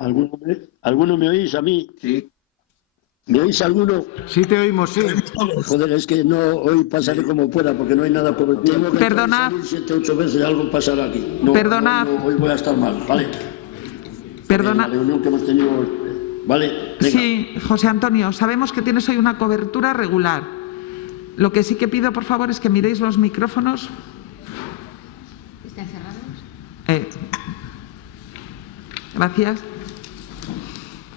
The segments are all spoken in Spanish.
¿Alguno me oís a mí? Sí. ¿Me oís alguno? Sí, te oímos, sí. Joder, es que no, hoy pasaré como pueda, porque no hay nada por el tiempo. Perdonad. 7 8 veces algo pasará aquí. No, Perdonad. no, hoy voy a estar mal, ¿vale? Perdona. La reunión que hemos tenido, ¿vale? Venga. Sí, José Antonio, sabemos que tienes hoy una cobertura regular. Lo que sí que pido, por favor, es que miréis los micrófonos. ¿Están cerrados? Gracias.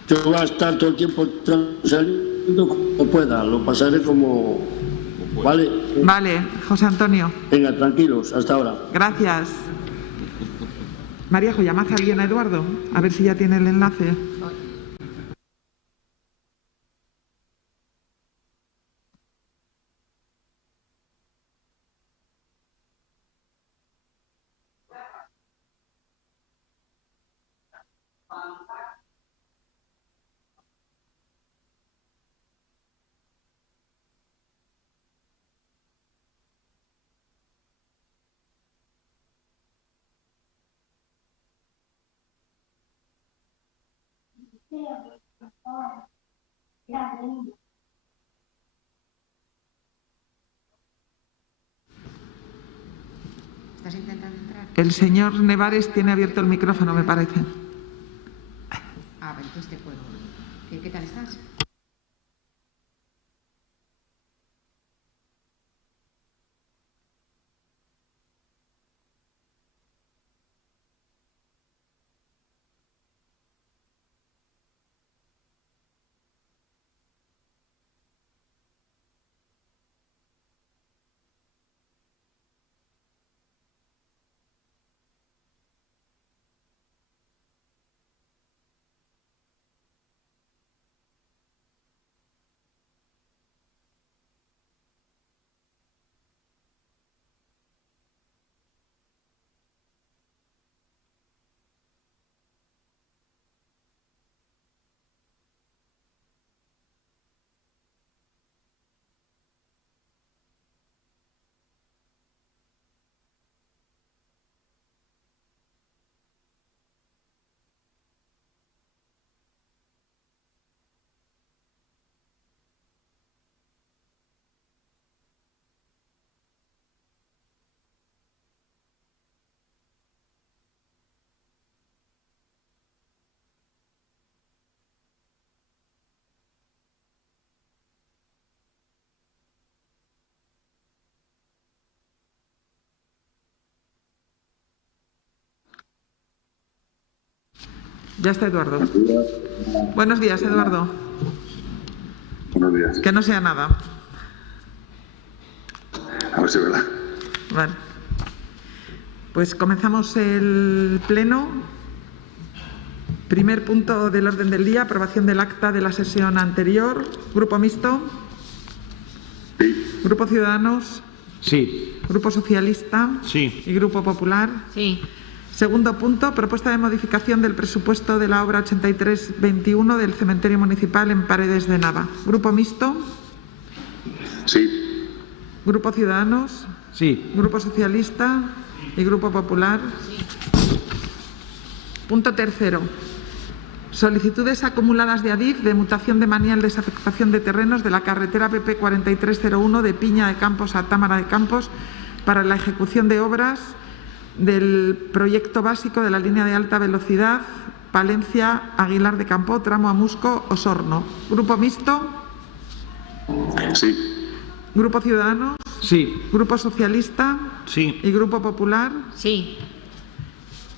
Yo voy a estar todo el tiempo saliendo como pueda, lo pasaré como... ¿Vale? Vale, José Antonio. Venga, tranquilos, hasta ahora. Gracias. María, llamad a alguien a Eduardo, a ver si ya tiene el enlace. ¿Estás intentando entrar? El señor Nevares tiene abierto el micrófono, me parece. Ah, entonces te puedo. ¿Qué tal estás? Ya está Eduardo. Buenos días, Eduardo. Buenos días. Que no sea nada. A ver si es verdad. Vale. Pues comenzamos el pleno. Primer punto del orden del día, aprobación del acta de la sesión anterior. Grupo Mixto. Sí. Grupo Ciudadanos. Sí. Grupo Socialista. Sí. Y Grupo Popular. Sí. Segundo punto, propuesta de modificación del presupuesto de la obra 8321 del cementerio municipal en Paredes de Nava. Grupo Mixto. Sí. Grupo Ciudadanos. Sí. Grupo Socialista y Grupo Popular. Sí. Punto tercero. Solicitudes acumuladas de ADIF de mutación de manial de desafectación de terrenos de la carretera PP 4301 de Piña de Campos a Támara de Campos para la ejecución de obras del proyecto básico de la línea de alta velocidad Palencia-Aguilar de Campo, tramo Amusco-Osorno. Grupo Mixto. Sí. Grupo Ciudadanos. Sí. Grupo Socialista. Sí. Y Grupo Popular. Sí.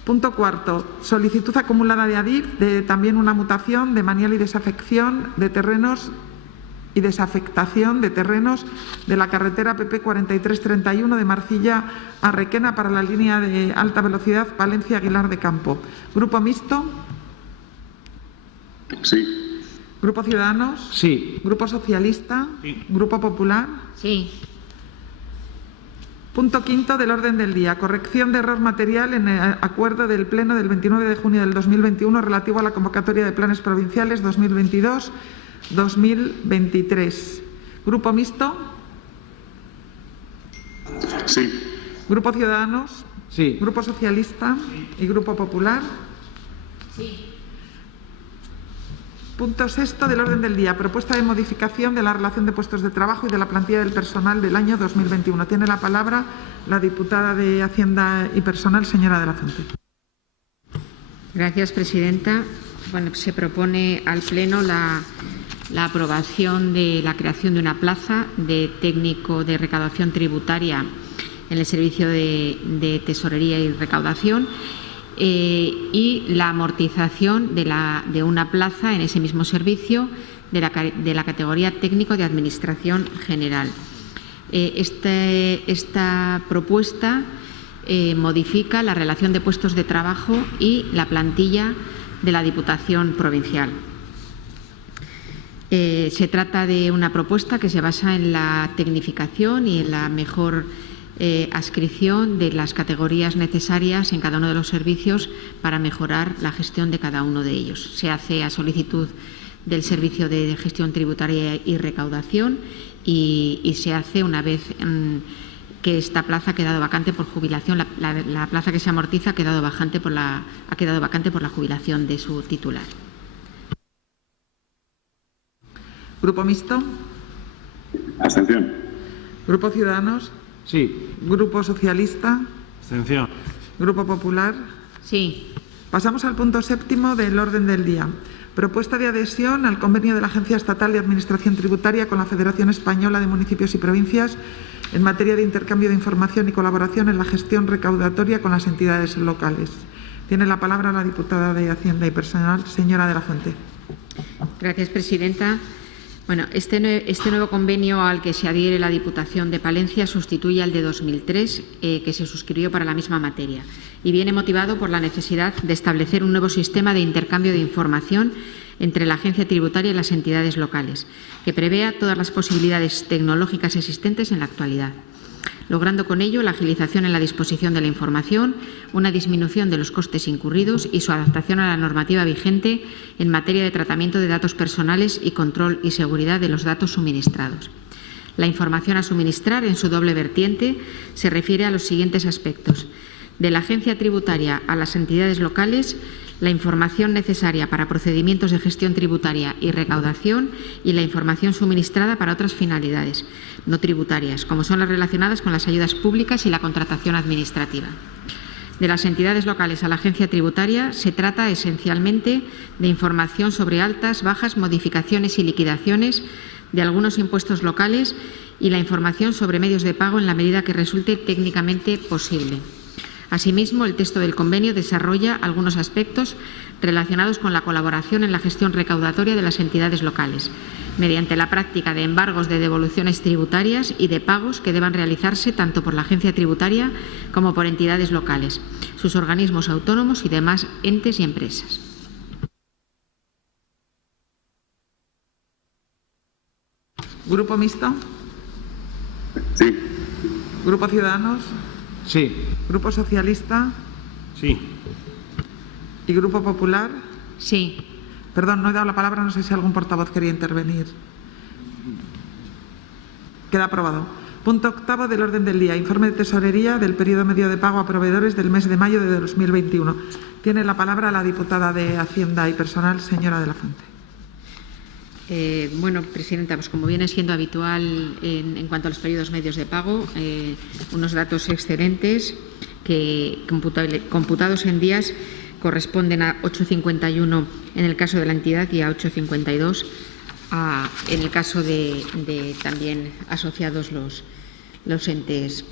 Punto cuarto. Solicitud acumulada de ADIF de también una mutación de manial y desafección de terrenos y desafectación de terrenos de la carretera PP 4331 de Marcilla a Requena para la línea de alta velocidad Palencia-Aguilar de Campo. Grupo Mixto. Sí. Grupo Ciudadanos. Sí. Grupo Socialista. Sí. Grupo Popular. Sí. Punto quinto del orden del día. Corrección de error material en el acuerdo del Pleno del 29 de junio del 2021 relativo a la convocatoria de planes provinciales 2022-2023. Grupo Mixto. Sí. Grupo Ciudadanos. Sí. Grupo Socialista y Grupo Popular. Sí. Punto sexto del orden del día. Propuesta de modificación de la relación de puestos de trabajo y de la plantilla del personal del año 2021. Tiene la palabra la diputada de Hacienda y Personal, señora de la Fuente. Gracias, presidenta. Bueno, se propone al Pleno la aprobación de la creación de una plaza de técnico de recaudación tributaria en el servicio de tesorería y recaudación y la amortización de una plaza en ese mismo servicio de la categoría técnico de Administración General. Esta propuesta modifica la relación de puestos de trabajo y la plantilla de la Diputación Provincial. Se trata de una propuesta que se basa en la tecnificación y en la mejor adscripción de las categorías necesarias en cada uno de los servicios para mejorar la gestión de cada uno de ellos. Se hace a solicitud del Servicio de Gestión Tributaria y Recaudación y se hace una vez que esta plaza ha quedado vacante por jubilación. La plaza que se amortiza ha quedado vacante por la jubilación de su titular. Grupo Mixto. Abstención. Grupo Ciudadanos. Sí. Grupo Socialista. Abstención. Grupo Popular. Sí. Pasamos al punto séptimo del orden del día. Propuesta de adhesión al convenio de la Agencia Estatal de Administración Tributaria con la Federación Española de Municipios y Provincias en materia de intercambio de información y colaboración en la gestión recaudatoria con las entidades locales. Tiene la palabra la diputada de Hacienda y Personal, señora de la Fuente. Gracias, presidenta. Bueno, este nuevo convenio al que se adhiere la Diputación de Palencia sustituye al de 2003, que se suscribió para la misma materia, y viene motivado por la necesidad de establecer un nuevo sistema de intercambio de información entre la Agencia Tributaria y las entidades locales, que prevea todas las posibilidades tecnológicas existentes en la actualidad, logrando con ello la agilización en la disposición de la información, una disminución de los costes incurridos y su adaptación a la normativa vigente en materia de tratamiento de datos personales y control y seguridad de los datos suministrados. La información a suministrar, en su doble vertiente, se refiere a los siguientes aspectos: de la Agencia Tributaria a las entidades locales, la información necesaria para procedimientos de gestión tributaria y recaudación y la información suministrada para otras finalidades no tributarias, como son las relacionadas con las ayudas públicas y la contratación administrativa. De las entidades locales a la Agencia Tributaria se trata esencialmente de información sobre altas, bajas, modificaciones y liquidaciones de algunos impuestos locales y la información sobre medios de pago en la medida que resulte técnicamente posible. Asimismo, el texto del convenio desarrolla algunos aspectos relacionados con la colaboración en la gestión recaudatoria de las entidades locales, mediante la práctica de embargos de devoluciones tributarias y de pagos que deban realizarse tanto por la Agencia Tributaria como por entidades locales, sus organismos autónomos y demás entes y empresas. Grupo Mixto. Sí. Grupo Ciudadanos. Sí. Grupo Socialista. Sí. ¿Y Grupo Popular? Sí. Perdón, no he dado la palabra, no sé si algún portavoz quería intervenir. Queda aprobado. Punto octavo del orden del día. Informe de tesorería del periodo medio de pago a proveedores del mes de mayo de 2021. Tiene la palabra la diputada de Hacienda y Personal, señora de la Fuente. Bueno, presidenta, pues como viene siendo habitual en cuanto a los periodos medios de pago, unos datos excelentes que computados en días corresponden a 8,51 en el caso de la entidad y a 8,52 en el caso de también asociados los entes,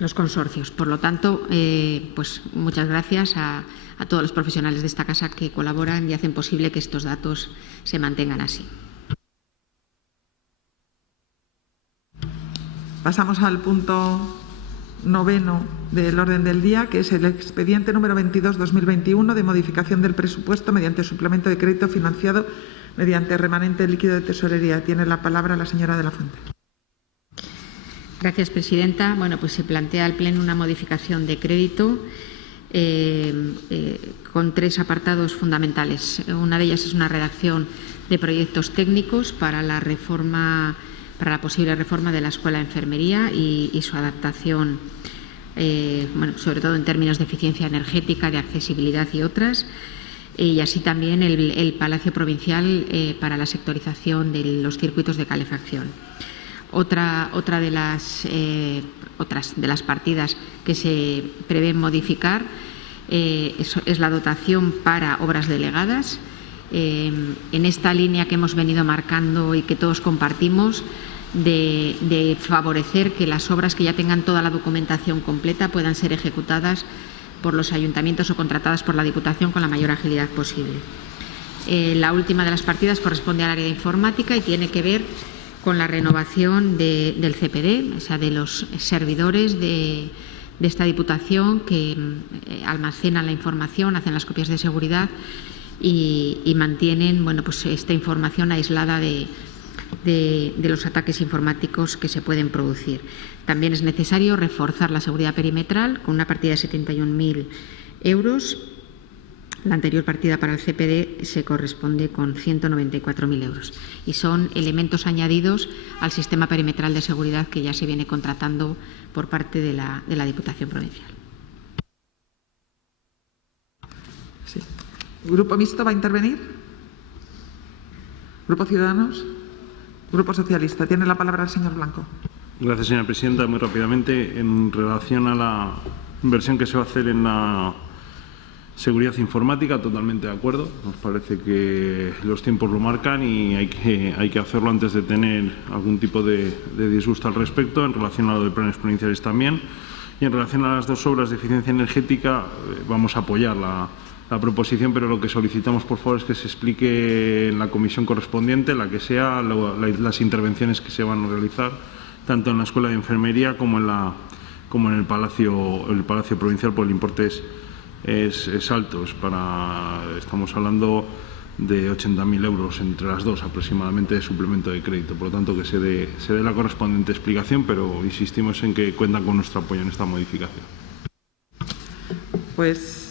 los consorcios. Por lo tanto, pues muchas gracias a todos los profesionales de esta casa que colaboran y hacen posible que estos datos se mantengan así. Pasamos al punto noveno del orden del día, que es el expediente número 22/2021 de modificación del presupuesto mediante suplemento de crédito financiado mediante remanente líquido de tesorería. Tiene la palabra la señora de la Fuente. Gracias, presidenta. Bueno, pues se plantea al Pleno una modificación de crédito con tres apartados fundamentales. Una de ellas es una redacción de proyectos técnicos para la posible reforma de la Escuela de Enfermería y su adaptación, bueno, sobre todo en términos de eficiencia energética, de accesibilidad y otras. y así también el Palacio Provincial para la sectorización de los circuitos de calefacción. Otra de las partidas que se prevé modificar es la dotación para obras delegadas. En esta línea que hemos venido marcando y que todos compartimos, de favorecer que las obras que ya tengan toda la documentación completa puedan ser ejecutadas por los ayuntamientos o contratadas por la Diputación con la mayor agilidad posible. La última de las partidas corresponde al área de informática y tiene que ver con la renovación del CPD, o sea, de los servidores de esta Diputación que almacenan la información, hacen las copias de seguridad y mantienen, bueno, pues esta información aislada de los ataques informáticos que se pueden producir. También es necesario reforzar la seguridad perimetral con una partida de 71.000 euros. La anterior partida para el CPD se corresponde con 194.000 euros. Y son elementos añadidos al sistema perimetral de seguridad que ya se viene contratando por parte de la Diputación Provincial. Sí. ¿Grupo Mixto va a intervenir? ¿Grupo Ciudadanos? Grupo Socialista. Tiene la palabra el señor Blanco. Gracias, señora presidenta. Muy rápidamente, en relación a la inversión que se va a hacer en la seguridad informática, totalmente de acuerdo. Nos parece que los tiempos lo marcan y hay que hacerlo antes de tener algún tipo de disgusto al respecto. En relación a lo de planes provinciales también. Y en relación a las dos obras de eficiencia energética, vamos a apoyar la proposición, pero lo que solicitamos, por favor, es que se explique en la comisión correspondiente, la que sea, las intervenciones que se van a realizar, tanto en la Escuela de Enfermería como en el Palacio Provincial, porque el importe es alto. Estamos hablando de 80.000 euros entre las dos aproximadamente de suplemento de crédito. Por lo tanto, que se dé la correspondiente explicación, pero insistimos en que cuentan con nuestro apoyo en esta modificación. Pues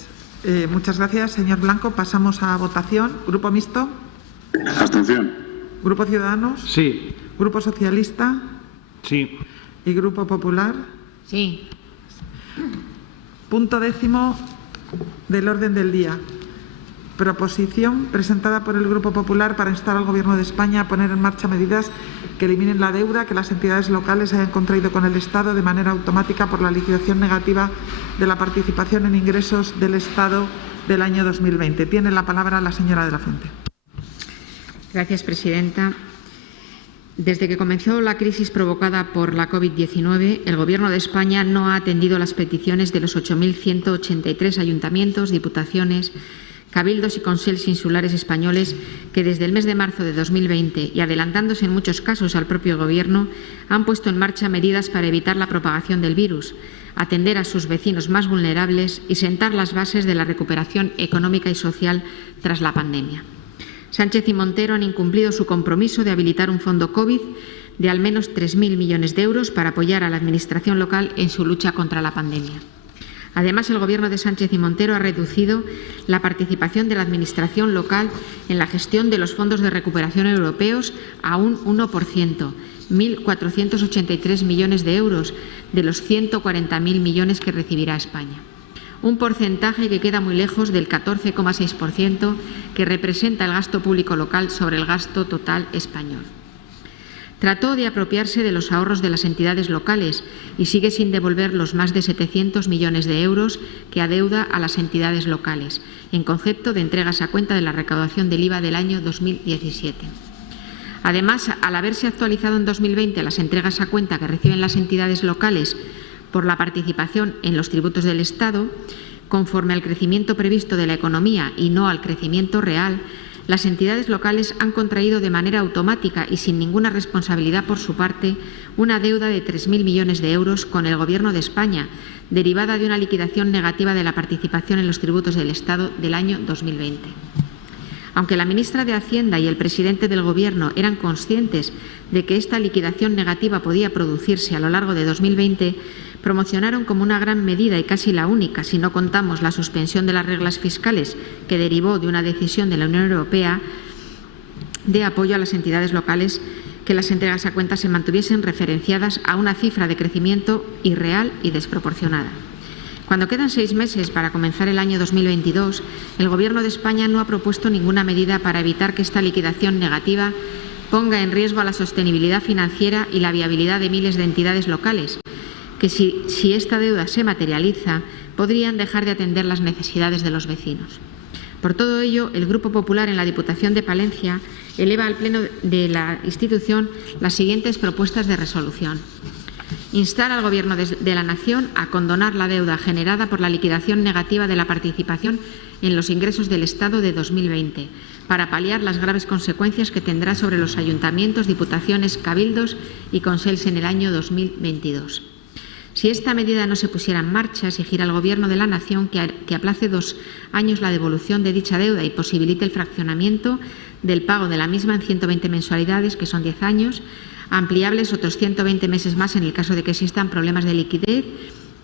muchas gracias, señor Blanco. Pasamos a votación. ¿Grupo Mixto? Abstención. ¿Grupo Ciudadanos? Sí. ¿Grupo Socialista? Sí. ¿Y Grupo Popular? Sí. Punto 10º del orden del día. Proposición presentada por el Grupo Popular para instar al Gobierno de España a poner en marcha medidas que eliminen la deuda que las entidades locales hayan contraído con el Estado de manera automática por la liquidación negativa de la participación en ingresos del Estado del año 2020. Tiene la palabra la señora de la Fuente. Gracias, presidenta. Desde que comenzó la crisis provocada por la COVID-19, el Gobierno de España no ha atendido las peticiones de los 8.183 ayuntamientos, diputaciones, cabildos y consells insulares españoles que desde el mes de marzo de 2020 y adelantándose en muchos casos al propio Gobierno han puesto en marcha medidas para evitar la propagación del virus, atender a sus vecinos más vulnerables y sentar las bases de la recuperación económica y social tras la pandemia. Sánchez y Montero han incumplido su compromiso de habilitar un fondo COVID de al menos 3.000 millones de euros para apoyar a la Administración local en su lucha contra la pandemia. Además, el Gobierno de Sánchez y Montero ha reducido la participación de la Administración local en la gestión de los fondos de recuperación europeos a un 1%, 1.483 millones de euros de los 140.000 millones que recibirá España. Un porcentaje que queda muy lejos del 14,6% que representa el gasto público local sobre el gasto total español. Trató de apropiarse de los ahorros de las entidades locales y sigue sin devolver los más de 700 millones de euros que adeuda a las entidades locales, en concepto de entregas a cuenta de la recaudación del IVA del año 2017. Además, al haberse actualizado en 2020 las entregas a cuenta que reciben las entidades locales por la participación en los tributos del Estado, conforme al crecimiento previsto de la economía y no al crecimiento real, las entidades locales han contraído de manera automática y sin ninguna responsabilidad por su parte una deuda de 3.000 millones de euros con el Gobierno de España, derivada de una liquidación negativa de la participación en los tributos del Estado del año 2020. Aunque la ministra de Hacienda y el presidente del Gobierno eran conscientes de que esta liquidación negativa podía producirse a lo largo de 2020, promocionaron como una gran medida y casi la única, si no contamos la suspensión de las reglas fiscales que derivó de una decisión de la Unión Europea de apoyo a las entidades locales, que las entregas a cuenta se mantuviesen referenciadas a una cifra de crecimiento irreal y desproporcionada. Cuando quedan 6 meses para comenzar el año 2022, el Gobierno de España no ha propuesto ninguna medida para evitar que esta liquidación negativa ponga en riesgo a la sostenibilidad financiera y la viabilidad de miles de entidades locales, que si esta deuda se materializa, podrían dejar de atender las necesidades de los vecinos. Por todo ello, el Grupo Popular en la Diputación de Palencia eleva al Pleno de la institución las siguientes propuestas de resolución. Instar al Gobierno de la Nación a condonar la deuda generada por la liquidación negativa de la participación en los ingresos del Estado de 2020, para paliar las graves consecuencias que tendrá sobre los ayuntamientos, diputaciones, cabildos y consells en el año 2022. Si esta medida no se pusiera en marcha, exigir al Gobierno de la Nación que aplace 2 años la devolución de dicha deuda y posibilite el fraccionamiento del pago de la misma en 120 mensualidades, que son 10 años, ampliables otros 120 meses más en el caso de que existan problemas de liquidez,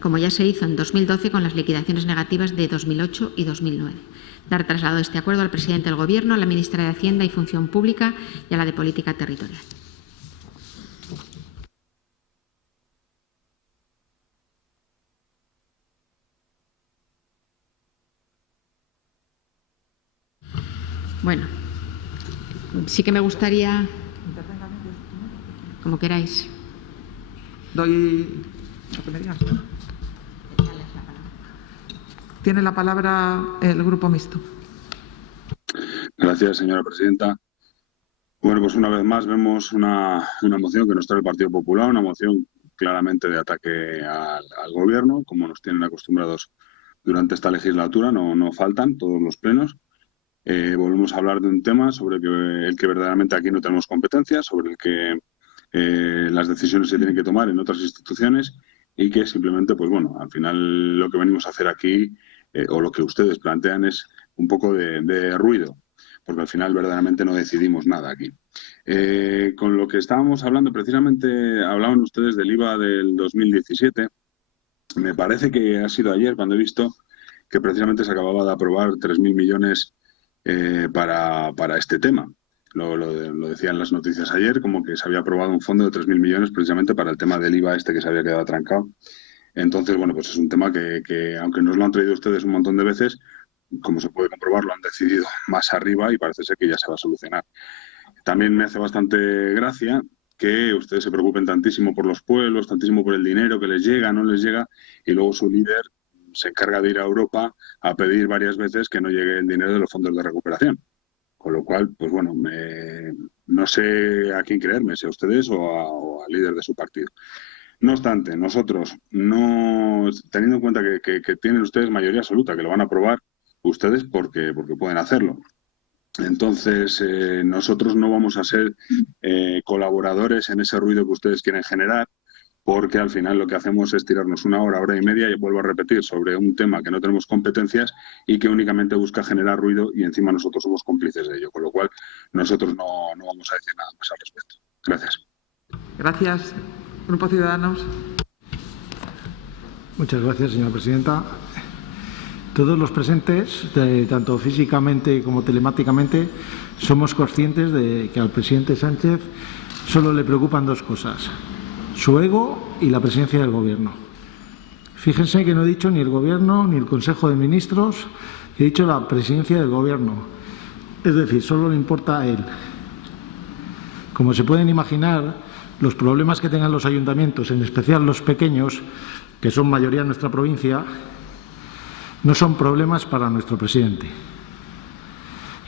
como ya se hizo en 2012 con las liquidaciones negativas de 2008 y 2009. Dar traslado de este acuerdo al presidente del Gobierno, a la ministra de Hacienda y Función Pública y a la de Política Territorial. Bueno, sí que me gustaría, como queráis. Doy lo que me digas. Tiene la palabra el Grupo Mixto. Gracias, señora presidenta. Bueno, pues una vez más vemos una moción que nos trae el Partido Popular, una moción claramente de ataque al Gobierno, como nos tienen acostumbrados durante esta legislatura, no faltan todos los plenos. Volvemos a hablar de un tema sobre el que verdaderamente aquí no tenemos competencia, sobre el que las decisiones se tienen que tomar en otras instituciones y que simplemente, pues bueno, al final lo que venimos a hacer aquí o lo que ustedes plantean es un poco de ruido, porque al final verdaderamente no decidimos nada aquí. Con lo que estábamos hablando, precisamente hablaban ustedes del IVA del 2017. Me parece que ha sido ayer cuando he visto que precisamente se acababa de aprobar 3.000 millones para este tema. Lo decían las noticias ayer, como que se había aprobado un fondo de 3.000 millones precisamente para el tema del IVA que se había quedado atrancado. Entonces, bueno, pues es un tema que aunque nos lo han traído ustedes un montón de veces, como se puede comprobar, lo han decidido más arriba y parece ser que ya se va a solucionar. También me hace bastante gracia que ustedes se preocupen tantísimo por los pueblos, tantísimo por el dinero que les llega, no les llega, y luego su líder se encarga de ir a Europa a pedir varias veces que no llegue el dinero de los fondos de recuperación. Con lo cual, pues bueno, no sé a quién creerme, si a ustedes o al líder de su partido. No obstante, nosotros, teniendo en cuenta que tienen ustedes mayoría absoluta, que lo van a aprobar ustedes porque pueden hacerlo. Entonces, nosotros no vamos a ser colaboradores en ese ruido que ustedes quieren generar, porque al final lo que hacemos es tirarnos una hora y media, y vuelvo a repetir, sobre un tema que no tenemos competencias y que únicamente busca generar ruido, y encima nosotros somos cómplices de ello, con lo cual nosotros no vamos a decir nada más al respecto. Gracias. Gracias. Grupo Ciudadanos. Muchas gracias, señora presidenta. Todos los presentes, tanto físicamente como telemáticamente, somos conscientes de que al presidente Sánchez solo le preocupan 2 cosas: su ego y la presidencia del Gobierno. Fíjense que no he dicho ni el Gobierno ni el Consejo de Ministros, he dicho la presidencia del Gobierno. Es decir, solo le importa a él. Como se pueden imaginar, los problemas que tengan los ayuntamientos, en especial los pequeños, que son mayoría en nuestra provincia, no son problemas para nuestro presidente.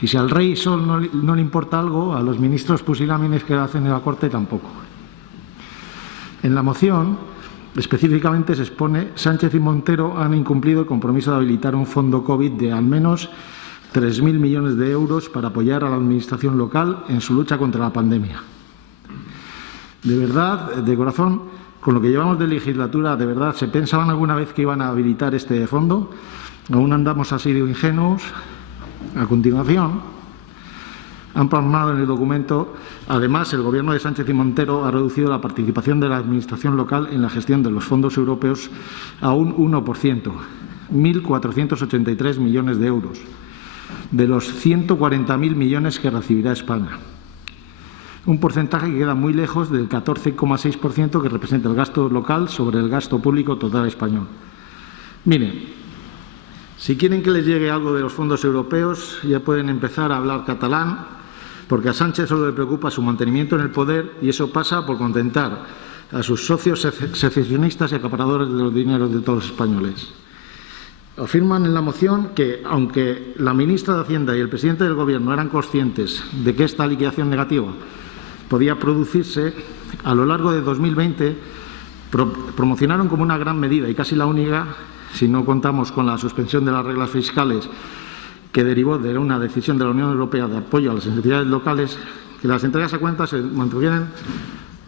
Y si al rey solo no le importa algo, a los ministros pusilámines que hacen en la Corte tampoco. En la moción, específicamente se expone: Sánchez y Montero han incumplido el compromiso de habilitar un fondo COVID de al menos 3.000 millones de euros para apoyar a la administración local en su lucha contra la pandemia. De verdad, de corazón, con lo que llevamos de legislatura, ¿de verdad se pensaban alguna vez que iban a habilitar este fondo? ¿Aún andamos así de ingenuos? A continuación, han plasmado en el documento: además, el Gobierno de Sánchez y Montero ha reducido la participación de la Administración local en la gestión de los fondos europeos a un 1%, 1.483 millones de euros, de los 140.000 millones que recibirá España. Un porcentaje que queda muy lejos del 14,6% que representa el gasto local sobre el gasto público total español. Miren, si quieren que les llegue algo de los fondos europeos, ya pueden empezar a hablar catalán, porque a Sánchez solo le preocupa su mantenimiento en el poder y eso pasa por contentar a sus socios secesionistas y acaparadores de los dineros de todos los españoles. Afirman en la moción que, aunque la ministra de Hacienda y el presidente del Gobierno eran conscientes de que esta liquidación negativa podía producirse, a lo largo de 2020 promocionaron como una gran medida y casi la única, si no contamos con la suspensión de las reglas fiscales que derivó de una decisión de la Unión Europea de apoyo a las entidades locales, que las entregas a cuentas se mantuvieran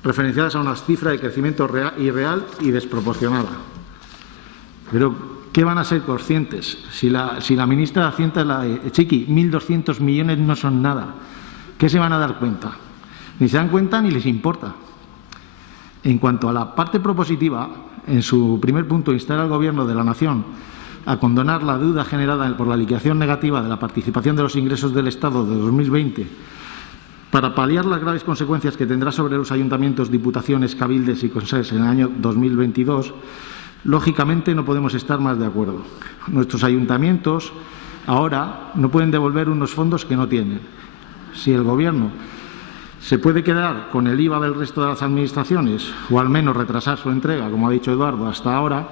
referenciadas a una cifra de crecimiento irreal y desproporcionada. Pero, ¿qué van a ser conscientes? Si la ministra de Hacienda, la Chiqui, 1.200 millones no son nada, ¿qué se van a dar cuenta? Ni se dan cuenta ni les importa. En cuanto a la parte propositiva, en su primer punto, instar al Gobierno de la Nación a condonar la deuda generada por la liquidación negativa de la participación de los ingresos del Estado de 2020 para paliar las graves consecuencias que tendrá sobre los ayuntamientos, diputaciones, cabildes y consejos en el año 2022, lógicamente no podemos estar más de acuerdo. Nuestros ayuntamientos ahora no pueden devolver unos fondos que no tienen. Si el Gobierno se puede quedar con el IVA del resto de las administraciones o al menos retrasar su entrega, como ha dicho Eduardo, hasta ahora,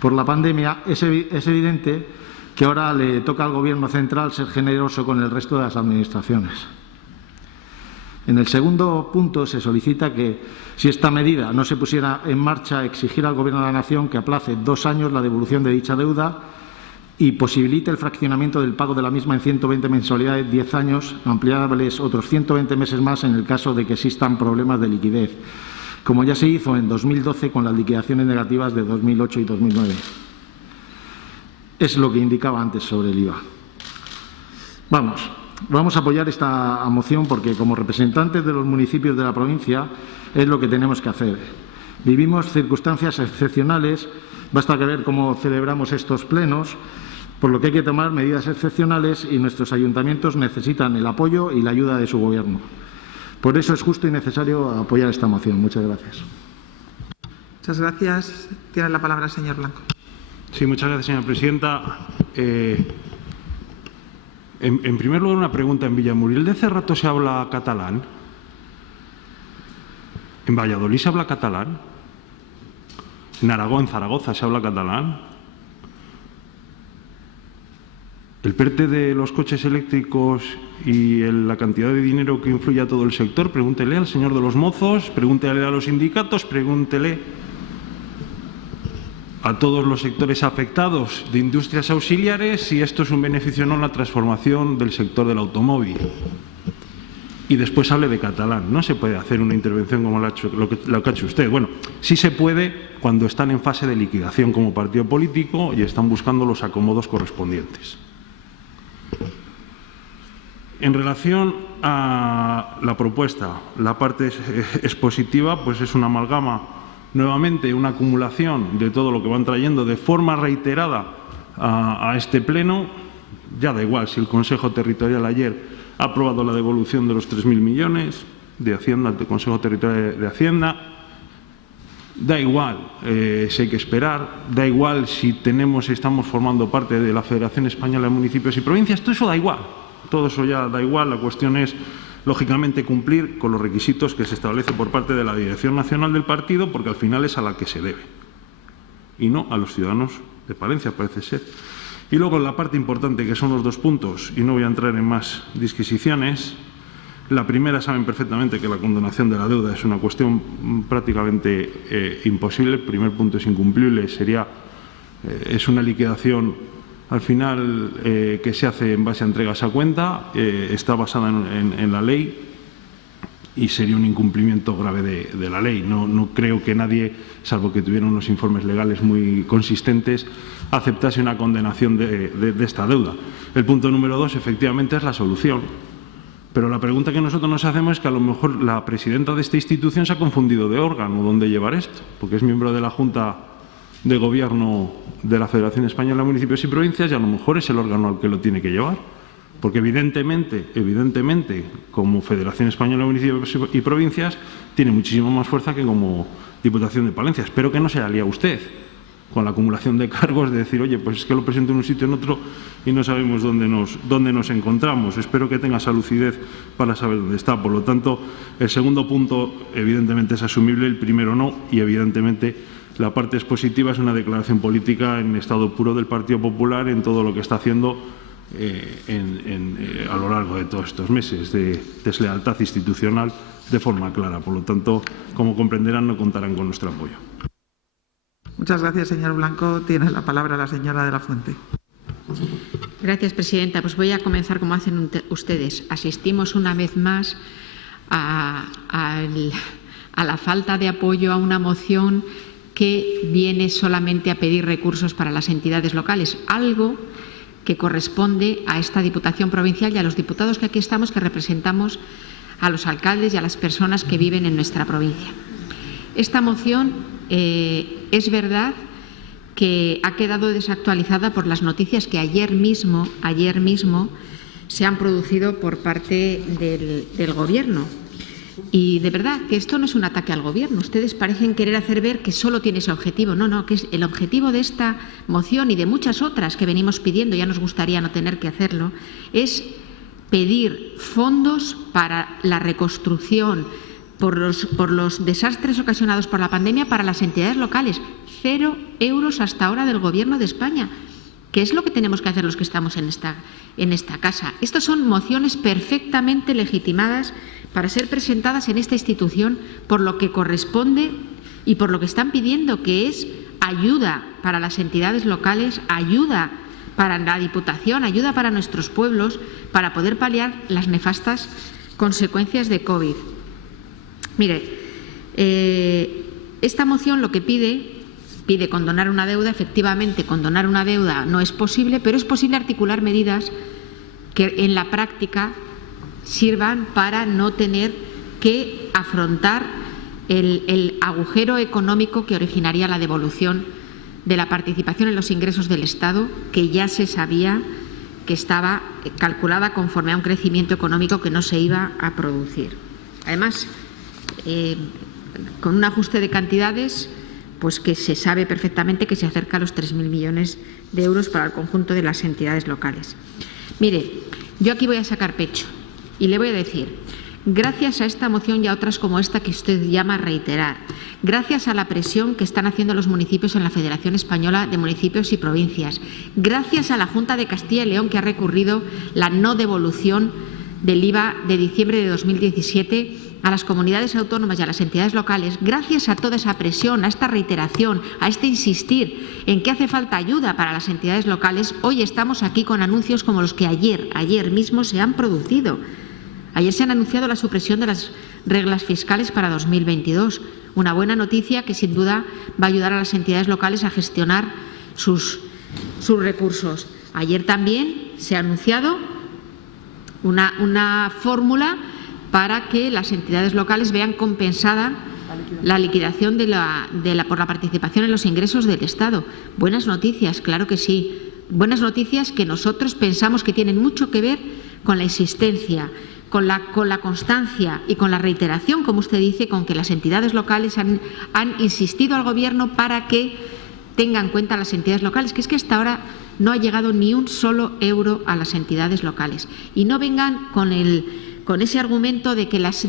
por la pandemia, es evidente que ahora le toca al Gobierno central ser generoso con el resto de las administraciones. En el segundo punto se solicita que, si esta medida no se pusiera en marcha, exigir al Gobierno de la Nación que aplace 2 años la devolución de dicha deuda y posibilite el fraccionamiento del pago de la misma en 120 mensualidades de 10 años, ampliables otros 120 meses más en el caso de que existan problemas de liquidez, como ya se hizo en 2012 con las liquidaciones negativas de 2008 y 2009. Es lo que indicaba antes sobre el IVA. Vamos a apoyar esta moción porque, como representantes de los municipios de la provincia, es lo que tenemos que hacer. Vivimos circunstancias excepcionales, basta que ver cómo celebramos estos plenos, por lo que hay que tomar medidas excepcionales y nuestros ayuntamientos necesitan el apoyo y la ayuda de su Gobierno. Por eso es justo y necesario apoyar esta moción. Muchas gracias. Muchas gracias. Tiene la palabra el señor Blanco. Sí, muchas gracias, señora presidenta. En primer lugar, una pregunta. ¿En Villamuriel de Cerrato se habla catalán? ¿En Valladolid se habla catalán? ¿En Aragón, en Zaragoza, se habla catalán? El PERTE de los coches eléctricos y la cantidad de dinero que influye a todo el sector, pregúntele al señor de los mozos, pregúntele a los sindicatos, pregúntele a todos los sectores afectados de industrias auxiliares si esto es un beneficio o no en la transformación del sector del automóvil. Y después hable de catalán. No se puede hacer una intervención como lo que ha hecho usted. Bueno, sí se puede cuando están en fase de liquidación como partido político y están buscando los acomodos correspondientes. En relación a la propuesta, la parte expositiva, pues es una amalgama, nuevamente una acumulación de todo lo que van trayendo de forma reiterada a este pleno. Ya da igual si el Consejo Territorial ayer ha aprobado la devolución de los 3.000 millones de Hacienda, del Consejo Territorial de Hacienda. Da igual si hay que esperar, da igual si estamos formando parte de la Federación Española de Municipios y Provincias, todo eso da igual. Todo eso ya da igual, la cuestión es, lógicamente, cumplir con los requisitos que se establecen por parte de la Dirección Nacional del partido, porque al final es a la que se debe, y no a los ciudadanos de Palencia, parece ser. Y luego la parte importante, que son los 2 puntos, y no voy a entrar en más disquisiciones. La primera, saben perfectamente que la condonación de la deuda es una cuestión prácticamente imposible. El primer punto es incumplible, es una liquidación al final que se hace en base a entregas a cuenta, está basada en la ley y sería un incumplimiento grave de la ley. No creo que nadie, salvo que tuviera unos informes legales muy consistentes, aceptase una condenación de esta deuda. El punto número 2, efectivamente, es la solución. Pero la pregunta que nosotros nos hacemos es que a lo mejor la presidenta de esta institución se ha confundido de órgano dónde llevar esto, porque es miembro de la Junta de Gobierno de la Federación Española de Municipios y Provincias y a lo mejor es el órgano al que lo tiene que llevar. Porque evidentemente, como Federación Española de Municipios y Provincias, tiene muchísimo más fuerza que como Diputación de Palencia. Espero que no se la lía usted, con la acumulación de cargos, de decir, oye, pues es que lo presento en un sitio en otro y no sabemos dónde nos encontramos. Espero que tenga esa lucidez para saber dónde está. Por lo tanto, el segundo punto evidentemente es asumible, el primero no, y evidentemente la parte expositiva es una declaración política en estado puro del Partido Popular en todo lo que está haciendo a lo largo de todos estos meses de deslealtad institucional de forma clara. Por lo tanto, como comprenderán, no contarán con nuestro apoyo. Muchas gracias, señor Blanco. Tiene la palabra la señora de la Fuente. Gracias, presidenta. Pues voy a comenzar como hacen ustedes. Asistimos una vez más a la falta de apoyo a una moción que viene solamente a pedir recursos para las entidades locales, algo que corresponde a esta Diputación Provincial y a los diputados que aquí estamos, que representamos a los alcaldes y a las personas que viven en nuestra provincia. Esta moción es verdad que ha quedado desactualizada por las noticias que ayer mismo se han producido por parte del Gobierno. Y de verdad que esto no es un ataque al Gobierno. Ustedes parecen querer hacer ver que solo tiene ese objetivo. No, que es el objetivo de esta moción y de muchas otras que venimos pidiendo, ya nos gustaría no tener que hacerlo, es pedir fondos para la reconstrucción por los desastres ocasionados por la pandemia para las entidades locales. 0 euros hasta ahora del Gobierno de España. ¿Qué es lo que tenemos que hacer los que estamos en esta casa? Estas son mociones perfectamente legitimadas para ser presentadas en esta institución por lo que corresponde y por lo que están pidiendo, que es ayuda para las entidades locales, ayuda para la Diputación, ayuda para nuestros pueblos, para poder paliar las nefastas consecuencias de COVID. Mire, esta moción lo que pide condonar una deuda. Efectivamente, condonar una deuda no es posible, pero es posible articular medidas que en la práctica sirvan para no tener que afrontar el agujero económico que originaría la devolución de la participación en los ingresos del Estado, que ya se sabía que estaba calculada conforme a un crecimiento económico que no se iba a producir. Además, con un ajuste de cantidades, pues que se sabe perfectamente que se acerca a los 3.000 millones de euros para el conjunto de las entidades locales. Mire, yo aquí voy a sacar pecho y le voy a decir, gracias a esta moción y a otras como esta que usted llama a reiterar, gracias a la presión que están haciendo los municipios en la Federación Española de Municipios y Provincias, gracias a la Junta de Castilla y León, que ha recurrido la no devolución del IVA de diciembre de 2017 a las comunidades autónomas y a las entidades locales, gracias a toda esa presión, a esta reiteración, a este insistir en que hace falta ayuda para las entidades locales, hoy estamos aquí con anuncios como los que ayer mismo se han producido. Ayer se han anunciado la supresión de las reglas fiscales para 2022, una buena noticia que sin duda va a ayudar a las entidades locales a gestionar sus recursos. Ayer también se ha anunciado una fórmula para que las entidades locales vean compensada la liquidación por la participación en los ingresos del Estado. Buenas noticias, claro que sí. Buenas noticias que nosotros pensamos que tienen mucho que ver con la insistencia, con la constancia y con la reiteración, como usted dice, con que las entidades locales han insistido al Gobierno para que tenga en cuenta a las entidades locales, que es que hasta ahora no ha llegado ni un solo euro a las entidades locales. Y no vengan con ese argumento de que las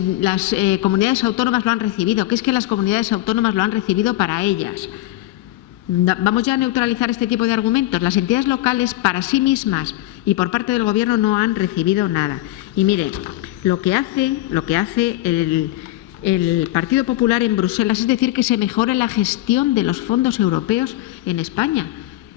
comunidades autónomas lo han recibido, que es que las comunidades autónomas lo han recibido para ellas. Vamos ya a neutralizar este tipo de argumentos. Las entidades locales para sí mismas y por parte del Gobierno no han recibido nada. Y mire, lo que hace el Partido Popular en Bruselas es decir que se mejore la gestión de los fondos europeos en España,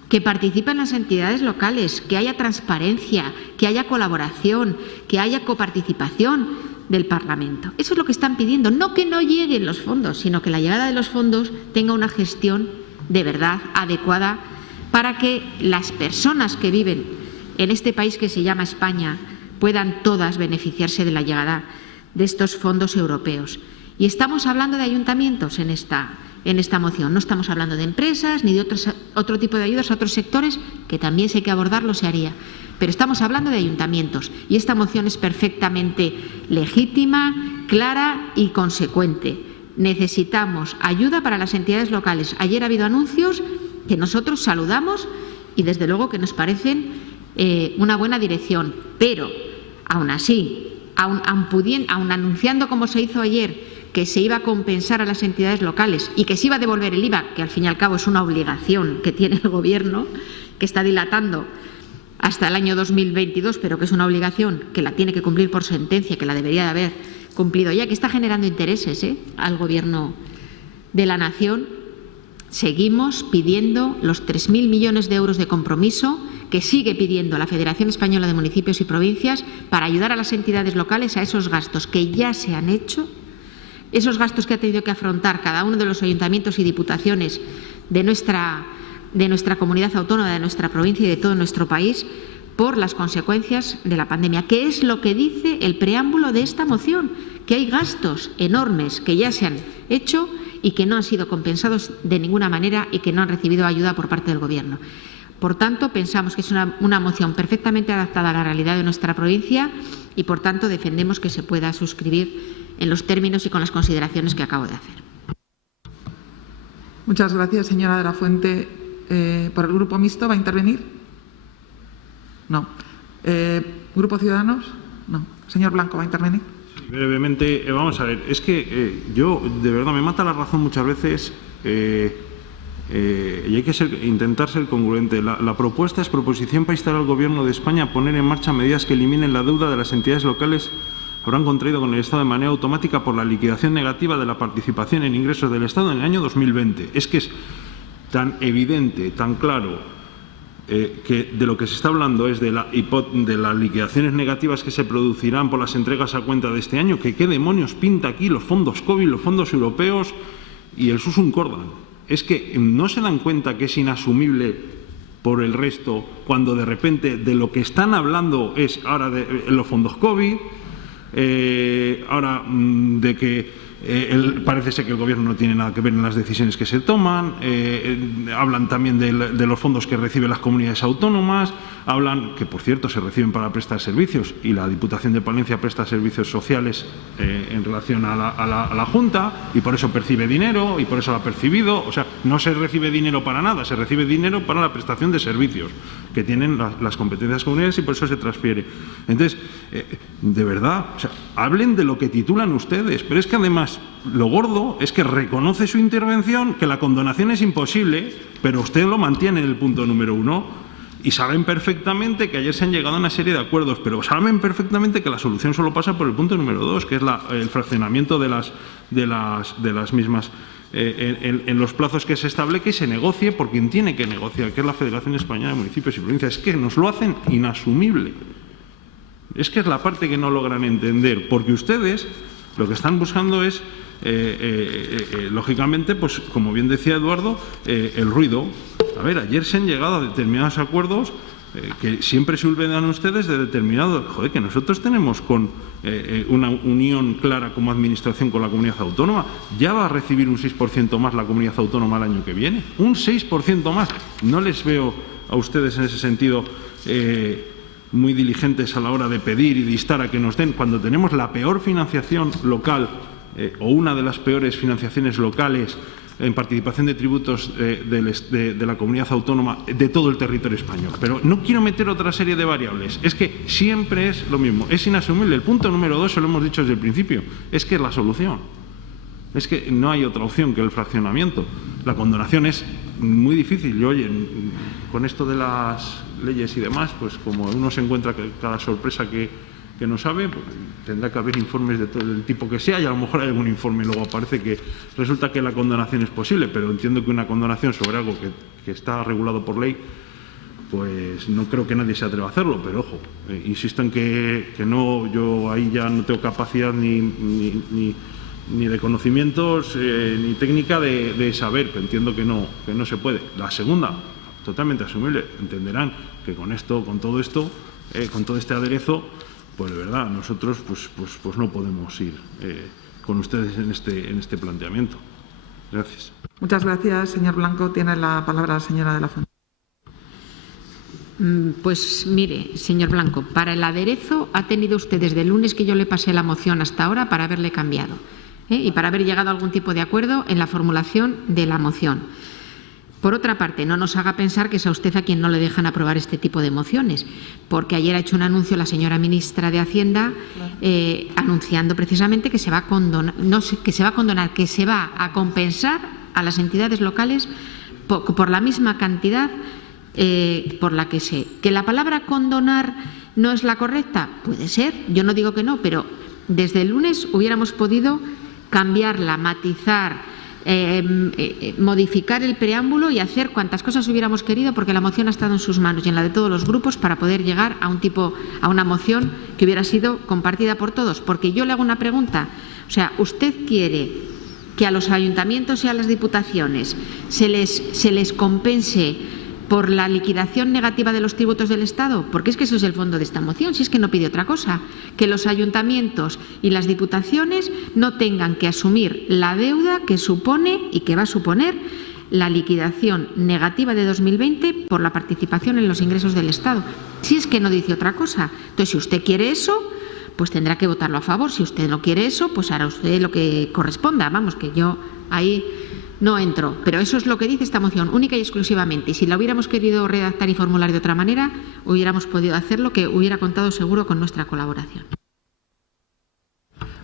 que participen las entidades locales, que haya transparencia, que haya colaboración, que haya coparticipación del Parlamento. Eso es lo que están pidiendo, no que no lleguen los fondos, sino que la llegada de los fondos tenga una gestión de verdad adecuada para que las personas que viven en este país que se llama España puedan todas beneficiarse de la llegada de estos fondos europeos. Y estamos hablando de ayuntamientos en esta moción. No estamos hablando de empresas ni de otro tipo de ayudas a otros sectores, que también si hay que abordarlo se haría. Pero estamos hablando de ayuntamientos y esta moción es perfectamente legítima, clara y consecuente. Necesitamos ayuda para las entidades locales. Ayer ha habido anuncios que nosotros saludamos y desde luego que nos parecen una buena dirección. Pero, aún así, aún anunciando, como se hizo ayer, que se iba a compensar a las entidades locales y que se iba a devolver el IVA, que al fin y al cabo es una obligación que tiene el Gobierno, que está dilatando hasta el año 2022, pero que es una obligación que la tiene que cumplir por sentencia, que la debería de haber cumplido ya, que está generando intereses al Gobierno de la Nación, seguimos pidiendo los 3.000 millones de euros de compromiso que sigue pidiendo la Federación Española de Municipios y Provincias para ayudar a las entidades locales a esos gastos que ya se han hecho, esos gastos que ha tenido que afrontar cada uno de los ayuntamientos y diputaciones de nuestra comunidad autónoma, de nuestra provincia y de todo nuestro país por las consecuencias de la pandemia, que es lo que dice el preámbulo de esta moción, que hay gastos enormes que ya se han hecho y que no han sido compensados de ninguna manera y que no han recibido ayuda por parte del Gobierno. Por tanto, pensamos que es una moción perfectamente adaptada a la realidad de nuestra provincia y, por tanto, defendemos que se pueda suscribir en los términos y con las consideraciones que acabo de hacer. Muchas gracias, señora de la Fuente. ¿Por el Grupo Mixto va a intervenir? No. ¿Grupo Ciudadanos? No. ¿Señor Blanco va a intervenir? Brevemente, vamos a ver, es que yo, de verdad, me mata la razón muchas veces y hay que intentar ser congruente. La propuesta es proposición para instar al Gobierno de España a poner en marcha medidas que eliminen la deuda de las entidades locales habrán contraído con el Estado de manera automática por la liquidación negativa de la participación en ingresos del Estado en el año 2020. Es que es tan evidente, tan claro, que de lo que se está hablando es de las liquidaciones negativas que se producirán por las entregas a cuenta de este año, que qué demonios pinta aquí los fondos COVID, los fondos europeos y el Susun Cordan. Es que no se dan cuenta que es inasumible por el resto cuando de repente de lo que están hablando es ahora de los fondos COVID, ahora de que parece ser que el Gobierno no tiene nada que ver en las decisiones que se toman, hablan también de los fondos que reciben las comunidades autónomas, hablan que, por cierto, se reciben para prestar servicios y la Diputación de Palencia presta servicios sociales en relación a la Junta y por eso percibe dinero y por eso lo ha percibido. O sea, no se recibe dinero para nada, se recibe dinero para la prestación de servicios que tienen las competencias comunitarias y por eso se transfiere. Entonces, de verdad, o sea, hablen de lo que titulan ustedes, pero es que además lo gordo es que reconoce su intervención que la condonación es imposible, pero usted lo mantiene en el punto número 1 y saben perfectamente que ayer se han llegado a una serie de acuerdos, pero saben perfectamente que la solución solo pasa por el punto número 2, que es el fraccionamiento de las mismas en los plazos que se establece y se negocie por quien tiene que negociar, que es la Federación Española de Municipios y Provincias. Es que nos lo hacen inasumible. Es que es la parte que no logran entender, porque ustedes lo que están buscando es, lógicamente, pues como bien decía Eduardo, el ruido. A ver, ayer se han llegado a determinados acuerdos que siempre se olvidan ustedes de determinados. Joder, que nosotros tenemos con una unión clara como administración con la comunidad autónoma. Ya va a recibir un 6% más la comunidad autónoma el año que viene. Un 6% más. No les veo a ustedes en ese sentido muy diligentes a la hora de pedir y de instar a que nos den, cuando tenemos la peor financiación local o una de las peores financiaciones locales en participación de tributos de la comunidad autónoma de todo el territorio español. Pero no quiero meter otra serie de variables. Es que siempre es lo mismo. Es inasumible. El punto número 2, se lo hemos dicho desde el principio, es que es la solución. Es que no hay otra opción que el fraccionamiento. La condonación es muy difícil. Y oye, con esto de las leyes y demás, pues como uno se encuentra cada sorpresa que no sabe, pues tendrá que haber informes de todo el tipo que sea y a lo mejor hay algún informe y luego aparece que resulta que la condonación es posible, pero entiendo que una condonación sobre algo que está regulado por ley, pues no creo que nadie se atreva a hacerlo, pero ojo, insisto en que no, yo ahí ya no tengo capacidad ni de conocimientos ni técnica de saber, pero entiendo que no se puede. La segunda, totalmente asumible, entenderán que con esto, con todo esto, con todo este aderezo, pues de verdad, nosotros pues no podemos ir con ustedes en este planteamiento. Gracias. Muchas gracias, señor Blanco. Tiene la palabra la señora de la Fuente. Pues mire, señor Blanco, para el aderezo ha tenido usted desde el lunes que yo le pasé la moción hasta ahora para haberle cambiado y para haber llegado a algún tipo de acuerdo en la formulación de la moción. Por otra parte, no nos haga pensar que es a usted a quien no le dejan aprobar este tipo de mociones, porque ayer ha hecho un anuncio la señora ministra de Hacienda anunciando precisamente que se va a condonar, que se va a compensar a las entidades locales por la misma cantidad por la que sé. ¿Que la palabra condonar no es la correcta? Puede ser, yo no digo que no, pero desde el lunes hubiéramos podido cambiarla, matizar, modificar el preámbulo y hacer cuantas cosas hubiéramos querido, porque la moción ha estado en sus manos y en la de todos los grupos para poder llegar a una moción que hubiera sido compartida por todos. Porque yo le hago una pregunta, o sea, ¿usted quiere que a los ayuntamientos y a las diputaciones se les compense por la liquidación negativa de los tributos del Estado? Porque es que eso es el fondo de esta moción, si es que no pide otra cosa, que los ayuntamientos y las diputaciones no tengan que asumir la deuda que supone y que va a suponer la liquidación negativa de 2020 por la participación en los ingresos del Estado. Si es que no dice otra cosa. Entonces, si usted quiere eso, pues tendrá que votarlo a favor. Si usted no quiere eso, pues hará usted lo que corresponda. Vamos, que yo ahí no entro, pero eso es lo que dice esta moción, única y exclusivamente. Y si la hubiéramos querido redactar y formular de otra manera, hubiéramos podido hacerlo, que hubiera contado seguro con nuestra colaboración.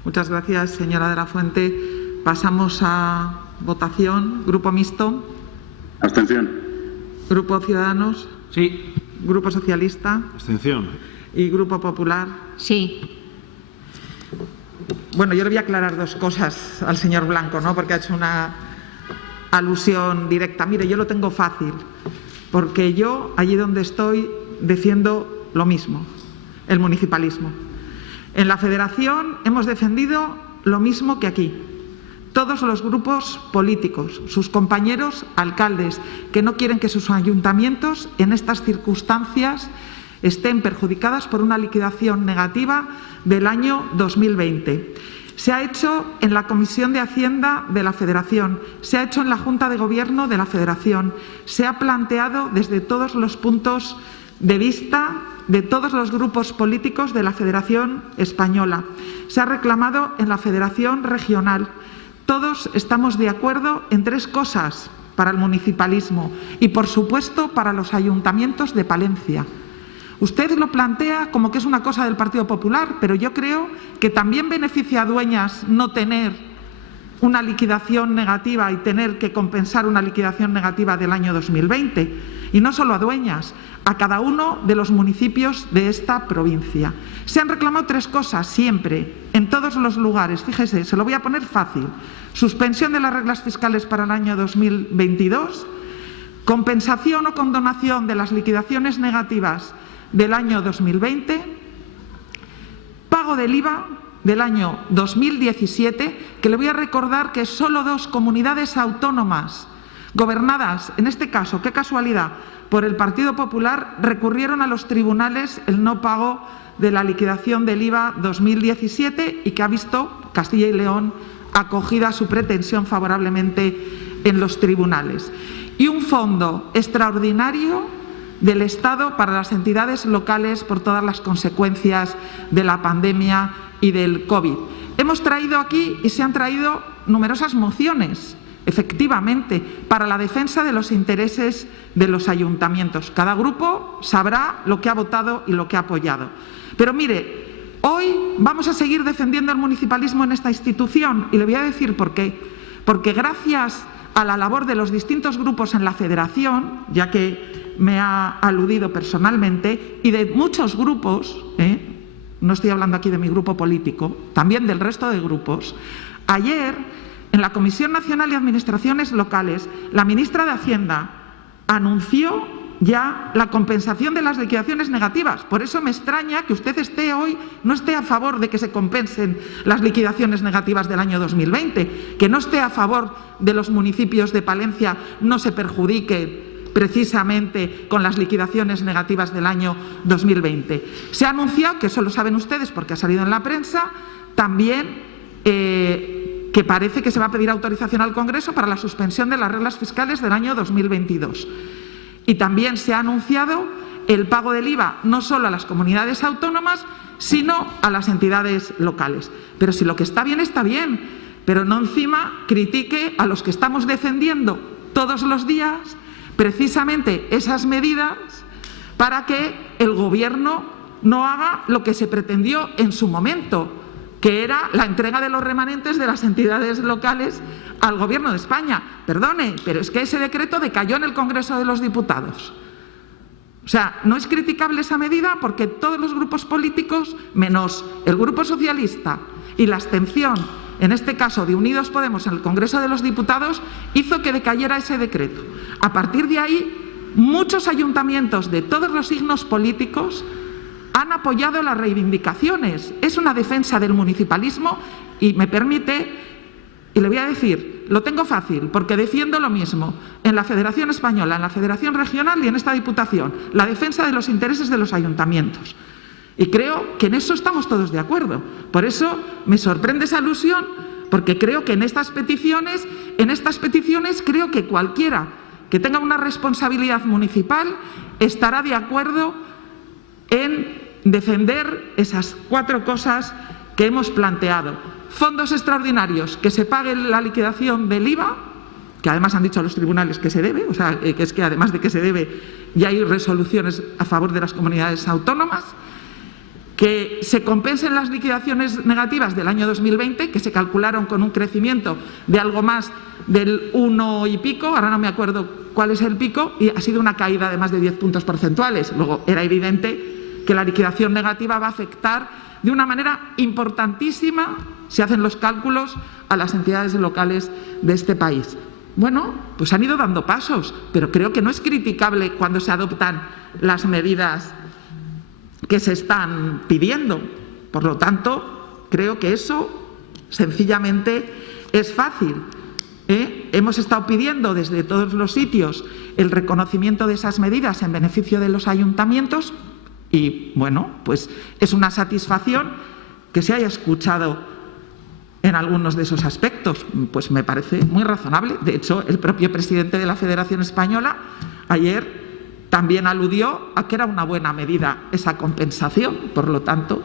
Muchas gracias, señora de la Fuente. Pasamos a votación. Grupo Mixto. Abstención. Grupo Ciudadanos. Sí. Grupo Socialista. Abstención. Y Grupo Popular. Sí. Bueno, yo le voy a aclarar dos cosas al señor Blanco, ¿no? Porque ha hecho una alusión directa. Mire, yo lo tengo fácil, porque yo, allí donde estoy, defiendo lo mismo, el municipalismo. En la Federación hemos defendido lo mismo que aquí. Todos los grupos políticos, sus compañeros alcaldes, que no quieren que sus ayuntamientos en estas circunstancias estén perjudicadas por una liquidación negativa del año 2020. Se ha hecho en la Comisión de Hacienda de la Federación, se ha hecho en la Junta de Gobierno de la Federación, se ha planteado desde todos los puntos de vista de todos los grupos políticos de la Federación Española. Se ha reclamado en la Federación Regional. Todos estamos de acuerdo en tres cosas para el municipalismo y, por supuesto, para los ayuntamientos de Palencia. Usted lo plantea como que es una cosa del Partido Popular, pero yo creo que también beneficia a Dueñas no tener una liquidación negativa y tener que compensar una liquidación negativa del año 2020. Y no solo a Dueñas, a cada uno de los municipios de esta provincia. Se han reclamado tres cosas siempre, en todos los lugares. Fíjese, se lo voy a poner fácil. Suspensión de las reglas fiscales para el año 2022, compensación o condonación de las liquidaciones negativas del año 2020, pago del IVA del año 2017, que le voy a recordar que solo 2 comunidades autónomas gobernadas, en este caso, qué casualidad, por el Partido Popular, recurrieron a los tribunales el no pago de la liquidación del IVA 2017 y que ha visto Castilla y León acogida su pretensión favorablemente en los tribunales. Y un fondo extraordinario del Estado para las entidades locales por todas las consecuencias de la pandemia y del COVID. Hemos traído aquí y se han traído numerosas mociones, efectivamente, para la defensa de los intereses de los ayuntamientos. Cada grupo sabrá lo que ha votado y lo que ha apoyado. Pero mire, hoy vamos a seguir defendiendo el municipalismo en esta institución y le voy a decir por qué. Porque gracias a la labor de los distintos grupos en la Federación, ya que me ha aludido personalmente, y de muchos grupos, no estoy hablando aquí de mi grupo político, también del resto de grupos, ayer en la Comisión Nacional de Administraciones Locales, la ministra de Hacienda anunció ya la compensación de las liquidaciones negativas. Por eso me extraña que usted no esté a favor de que se compensen las liquidaciones negativas del año 2020, que no esté a favor de los municipios de Palencia no se perjudique precisamente con las liquidaciones negativas del año 2020. Se ha anunciado, que eso lo saben ustedes porque ha salido en la prensa, también que parece que se va a pedir autorización al Congreso para la suspensión de las reglas fiscales del año 2022. Y también se ha anunciado el pago del IVA no solo a las comunidades autónomas, sino a las entidades locales. Pero si lo que está bien, pero no encima critique a los que estamos defendiendo todos los días precisamente esas medidas para que el Gobierno no haga lo que se pretendió en su momento, que era la entrega de los remanentes de las entidades locales al Gobierno de España. Perdone, pero es que ese decreto decayó en el Congreso de los Diputados. O sea, no es criticable esa medida porque todos los grupos políticos, menos el Grupo Socialista y la abstención, en este caso de Unidos Podemos en el Congreso de los Diputados, hizo que decayera ese decreto. A partir de ahí, muchos ayuntamientos de todos los signos políticos han apoyado las reivindicaciones. Es una defensa del municipalismo y me permite, y le voy a decir, lo tengo fácil porque defiendo lo mismo en la Federación Española, en la Federación Regional y en esta Diputación, la defensa de los intereses de los ayuntamientos. Y creo que en eso estamos todos de acuerdo. Por eso me sorprende esa alusión, porque creo que en estas peticiones creo que cualquiera que tenga una responsabilidad municipal estará de acuerdo en defender esas 4 cosas que hemos planteado. Fondos extraordinarios, que se pague la liquidación del IVA, que además han dicho los tribunales que se debe, o sea, que es que además de que se debe ya hay resoluciones a favor de las comunidades autónomas, que se compensen las liquidaciones negativas del año 2020, que se calcularon con un crecimiento de algo más del 1 y pico, ahora no me acuerdo cuál es el pico, y ha sido una caída de más de 10 puntos porcentuales. Luego era evidente que la liquidación negativa va a afectar de una manera importantísima, si hacen los cálculos, a las entidades locales de este país. Bueno, pues han ido dando pasos, pero creo que no es criticable cuando se adoptan las medidas que se están pidiendo. Por lo tanto, creo que eso sencillamente es fácil. Hemos estado pidiendo desde todos los sitios el reconocimiento de esas medidas en beneficio de los ayuntamientos y, bueno, pues es una satisfacción que se haya escuchado en algunos de esos aspectos. Pues me parece muy razonable. De hecho, el propio presidente de la Federación Española ayer también aludió a que era una buena medida esa compensación. Por lo tanto,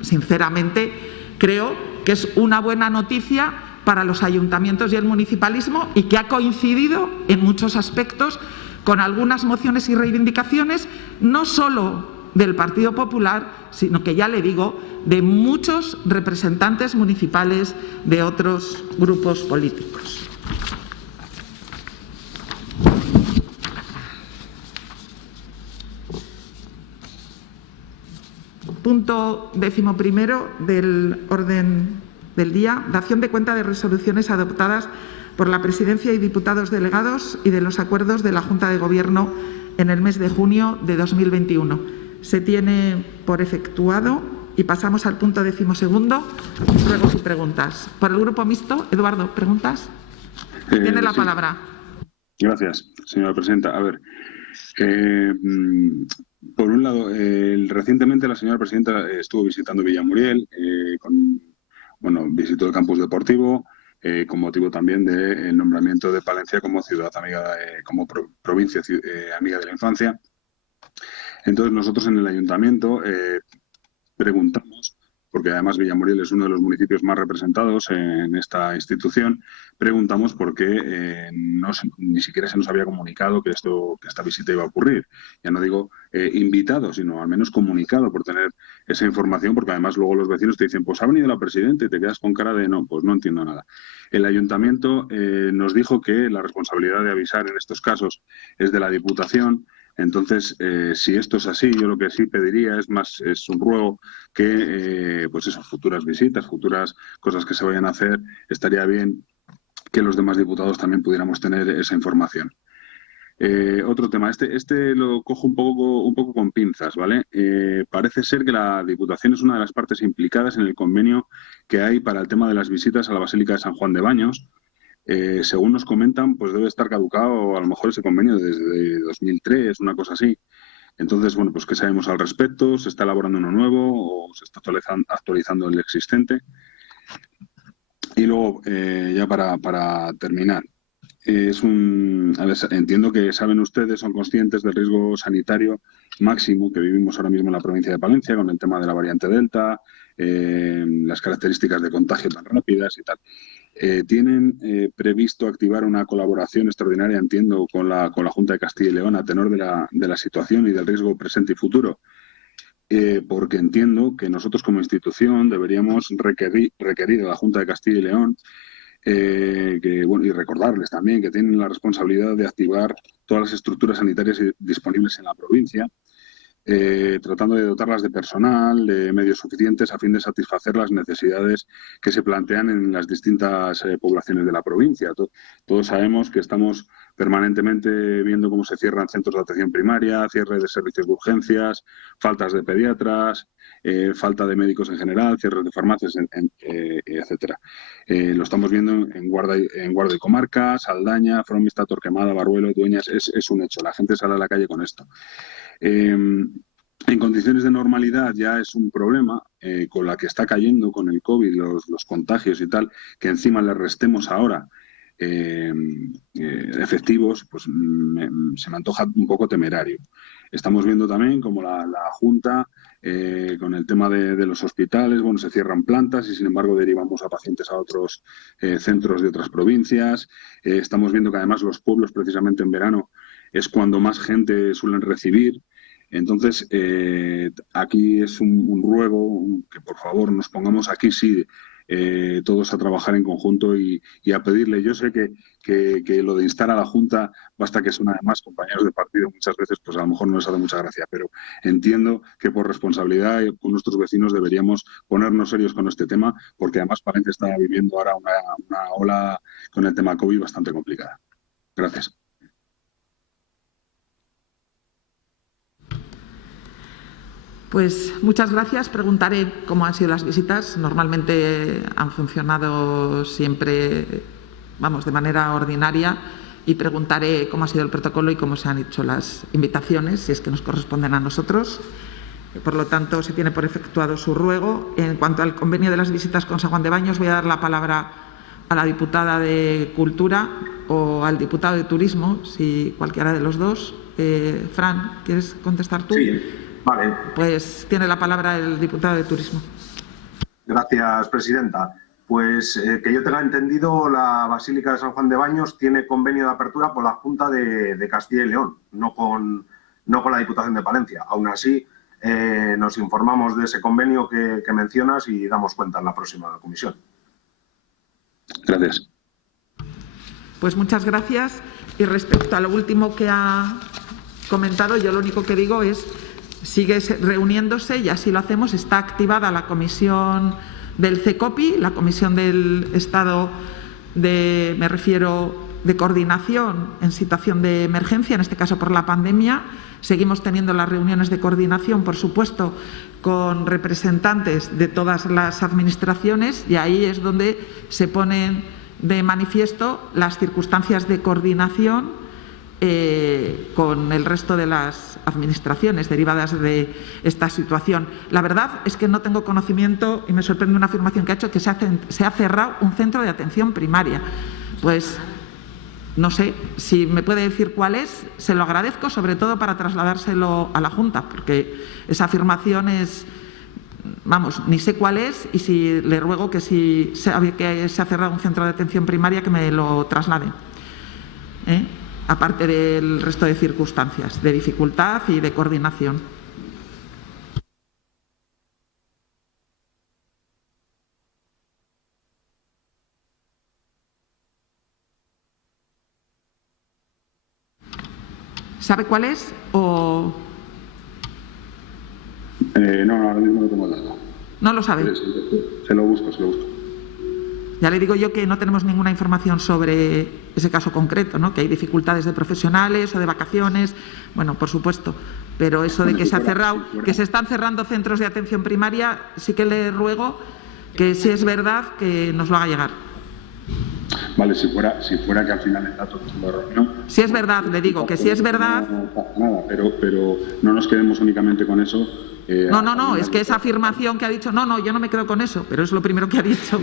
sinceramente, creo que es una buena noticia para los ayuntamientos y el municipalismo y que ha coincidido en muchos aspectos con algunas mociones y reivindicaciones, no solo del Partido Popular, sino que, ya le digo, de muchos representantes municipales de otros grupos políticos. Punto 11º del orden del día. Dación de cuenta de resoluciones adoptadas por la Presidencia y diputados delegados y de los acuerdos de la Junta de Gobierno en el mes de junio de 2021. Se tiene por efectuado y pasamos al punto 12º. Ruego sus preguntas. Por el Grupo Mixto, Eduardo, ¿preguntas? Tiene la palabra. Gracias, señora presidenta. A ver, por un lado, recientemente la señora presidenta estuvo visitando Villamuriel, visitó el campus deportivo, con motivo también del nombramiento de Palencia como ciudad amiga, como provincia amiga de la infancia. Entonces nosotros en el ayuntamiento preguntamos, porque además Villamuriel es uno de los municipios más representados en esta institución, preguntamos por qué ni siquiera se nos había comunicado que esta visita iba a ocurrir. Ya no digo invitado, sino al menos comunicado por tener esa información, porque además luego los vecinos te dicen, pues ha venido la presidenta y te quedas con cara de no, pues no entiendo nada. El ayuntamiento nos dijo que la responsabilidad de avisar en estos casos es de la Diputación. Entonces, si esto es así, yo lo que sí pediría es un ruego que, futuras visitas, futuras cosas que se vayan a hacer, estaría bien que los demás diputados también pudiéramos tener esa información. Otro tema, este lo cojo un poco con pinzas, ¿vale? Parece ser que la Diputación es una de las partes implicadas en el convenio que hay para el tema de las visitas a la Basílica de San Juan de Baños. Según nos comentan, pues debe estar caducado a lo mejor ese convenio desde 2003, una cosa así. Entonces, bueno, pues ¿qué sabemos al respecto? ¿Se está elaborando uno nuevo o se está actualizando el existente? Y luego, ya para terminar, entiendo que saben ustedes, son conscientes del riesgo sanitario máximo que vivimos ahora mismo en la provincia de Palencia con el tema de la variante Delta, las características de contagio tan rápidas y tal. ¿Tienen previsto activar una colaboración extraordinaria, entiendo, con la Junta de Castilla y León a tenor de la situación y del riesgo presente y futuro? Porque entiendo que nosotros como institución deberíamos requerir a la Junta de Castilla y León y recordarles también que tienen la responsabilidad de activar todas las estructuras sanitarias disponibles en la provincia, tratando de dotarlas de personal, de medios suficientes a fin de satisfacer las necesidades que se plantean en las distintas poblaciones de la provincia. Todos sabemos que estamos permanentemente viendo cómo se cierran centros de atención primaria, cierre de servicios de urgencias, faltas de pediatras, falta de médicos en general, cierres de farmacias, etcétera. Lo estamos viendo en Guarda y Comarca, Saldaña, Fromista, Torquemada, Barruelo, Dueñas. Es un hecho. La gente sale a la calle con esto. En condiciones de normalidad ya es un problema con la que está cayendo con el COVID, los contagios y tal, que encima le restemos ahora efectivos, pues se me antoja un poco temerario. Estamos viendo también como la Junta, con el tema de los hospitales, bueno, se cierran plantas y sin embargo derivamos a pacientes a otros centros de otras provincias. Estamos viendo que además los pueblos, precisamente en verano, es cuando más gente suelen recibir. Entonces, aquí es un ruego que por favor nos pongamos aquí sí todos a trabajar en conjunto y a pedirle. Yo sé que lo de instar a la Junta, basta que son además compañeros de partido muchas veces, pues a lo mejor no les hace mucha gracia, pero entiendo que por responsabilidad con nuestros vecinos deberíamos ponernos serios con este tema, porque además Palencia está viviendo ahora una ola con el tema COVID bastante complicada. Gracias. Pues muchas gracias. Preguntaré cómo han sido las visitas. Normalmente han funcionado siempre, vamos, de manera ordinaria, y preguntaré cómo ha sido el protocolo y cómo se han hecho las invitaciones, si es que nos corresponden a nosotros. Por lo tanto, se tiene por efectuado su ruego. En cuanto al convenio de las visitas con San Juan de Baños, voy a dar la palabra a la diputada de Cultura o al diputado de Turismo, si cualquiera de los dos. Fran, ¿quieres contestar tú? Sí. Vale. Pues tiene la palabra el diputado de Turismo. Gracias, presidenta. Pues que yo tenga entendido, la Basílica de San Juan de Baños tiene convenio de apertura con la Junta de Castilla y León, no con la Diputación de Palencia. Aún así, nos informamos de ese convenio que mencionas y damos cuenta en la próxima comisión. Gracias. Pues muchas gracias. Y respecto a lo último que ha comentado, yo lo único que digo es: sigue reuniéndose y así lo hacemos. Está activada la comisión del CECOPI, la comisión del Estado de coordinación en situación de emergencia, en este caso por la pandemia. Seguimos teniendo las reuniones de coordinación, por supuesto, con representantes de todas las administraciones, y ahí es donde se ponen de manifiesto las circunstancias de coordinación con el resto de las administraciones derivadas de esta situación. La verdad es que no tengo conocimiento, y me sorprende una afirmación que ha hecho, que se ha cerrado un centro de atención primaria. Pues no sé, si me puede decir cuál es, se lo agradezco, sobre todo para trasladárselo a la Junta, porque esa afirmación es, vamos, ni sé cuál es, y si le ruego que si sabe que se ha cerrado un centro de atención primaria, que me lo traslade. Aparte del resto de circunstancias, de dificultad y de coordinación. ¿Sabe cuál es o...? No, ahora mismo no tengo el dato. ¿No lo sabe? Se lo busco. Ya le digo yo que no tenemos ninguna información sobre ese caso concreto, ¿no? Que hay dificultades de profesionales o de vacaciones, bueno, por supuesto, pero eso de que se ha cerrado, que se están cerrando centros de atención primaria, sí que le ruego que, si es verdad, que nos lo haga llegar. Vale, si fuera que al final el dato es una reunión. Si es verdad, le digo que si es verdad. No pasa nada, pero no nos quedemos únicamente con eso. No, es que esa afirmación que ha dicho, no, yo no me quedo con eso, pero es lo primero que ha dicho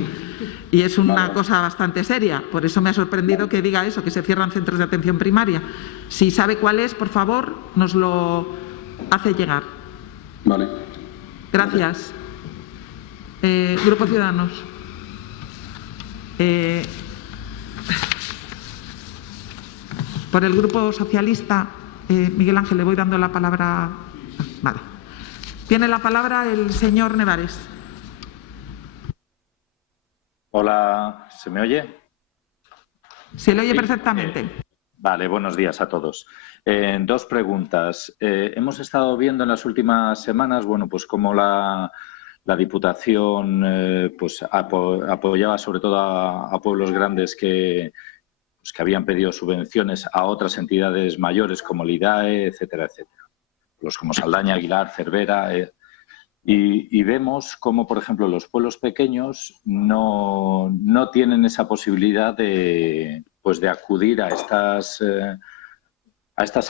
y es una cosa bastante seria. Por eso me ha sorprendido que diga eso, que se cierran centros de atención primaria. Si sabe cuál es, por favor, nos lo hace llegar. Vale. Gracias. Grupo Ciudadanos. Por el Grupo Socialista, Miguel Ángel, le voy dando la palabra. Vale. Tiene la palabra el señor Nevares. Hola, ¿se me oye? Se le oye perfectamente. Vale, buenos días a todos. Dos preguntas. Hemos estado viendo en las últimas semanas, bueno, pues cómo la Diputación pues apoyaba sobre todo a pueblos grandes que habían pedido subvenciones a otras entidades mayores como el IDAE, etcétera, etcétera. Los como Saldaña, Aguilar, Cervera. Y vemos cómo, por ejemplo, los pueblos pequeños no tienen esa posibilidad de acudir a estas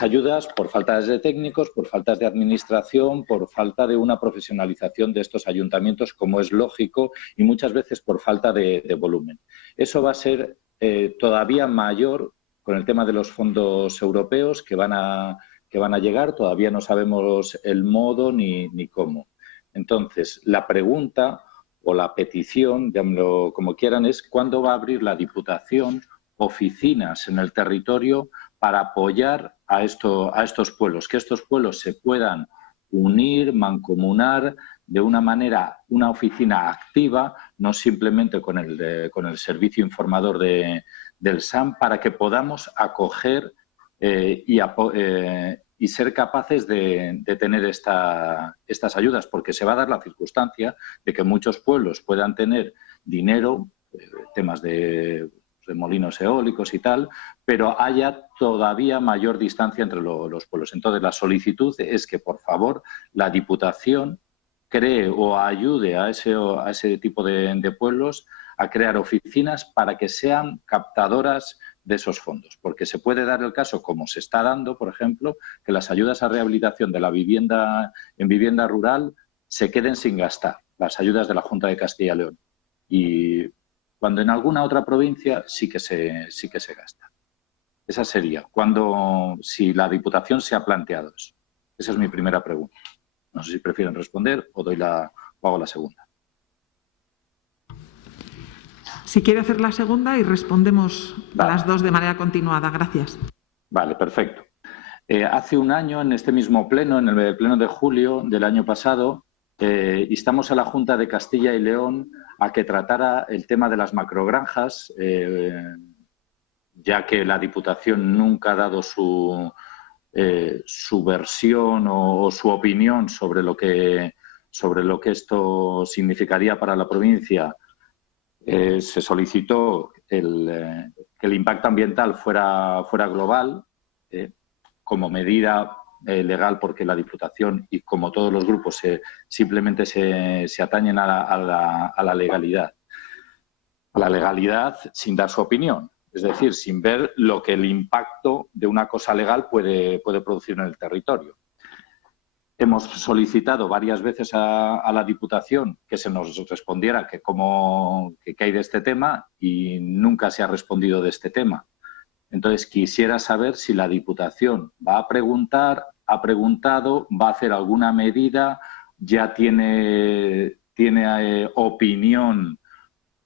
ayudas por faltas de técnicos, por faltas de administración, por falta de una profesionalización de estos ayuntamientos, como es lógico, y muchas veces por falta de volumen. Eso va a ser todavía mayor con el tema de los fondos europeos que van a llegar. Todavía no sabemos el modo ni cómo. Entonces, la pregunta o la petición, llámenlo como quieran, es ¿cuándo va a abrir la Diputación oficinas en el territorio para apoyar a estos pueblos? Que estos pueblos se puedan unir, mancomunar de una manera, una oficina activa, no simplemente con el servicio informador del SAM, para que podamos acoger y ser capaces de tener estas ayudas, porque se va a dar la circunstancia de que muchos pueblos puedan tener dinero, temas de molinos eólicos y tal, pero haya todavía mayor distancia entre los pueblos. Entonces, la solicitud es que, por favor, la Diputación cree o ayude a ese tipo de pueblos a crear oficinas para que sean captadoras de esos fondos, porque se puede dar el caso, como se está dando, por ejemplo, que las ayudas a rehabilitación de la vivienda en vivienda rural se queden sin gastar, las ayudas de la Junta de Castilla y León, y cuando en alguna otra provincia sí que se gasta. Esa sería, si la Diputación se ha planteado eso. Esa es mi primera pregunta. No sé si prefieren responder o hago la segunda. Si quiere hacer la segunda y respondemos las dos de manera continuada. Gracias. Vale, perfecto. Hace un año, en este mismo pleno, en el pleno de julio del año pasado, instamos a la Junta de Castilla y León a que tratara el tema de las macrogranjas, ya que la Diputación nunca ha dado su versión o su opinión sobre lo que esto significaría para la provincia. Se solicitó que el impacto ambiental fuera global como medida legal, porque la Diputación y como todos los grupos simplemente se atañen a la legalidad. A la legalidad sin dar su opinión, es decir, sin ver lo que el impacto de una cosa legal puede producir en el territorio. Hemos solicitado varias veces a la Diputación que se nos respondiera que hay de este tema, y nunca se ha respondido de este tema. Entonces, quisiera saber si la Diputación va a preguntar, ha preguntado, va a hacer alguna medida, ya tiene opinión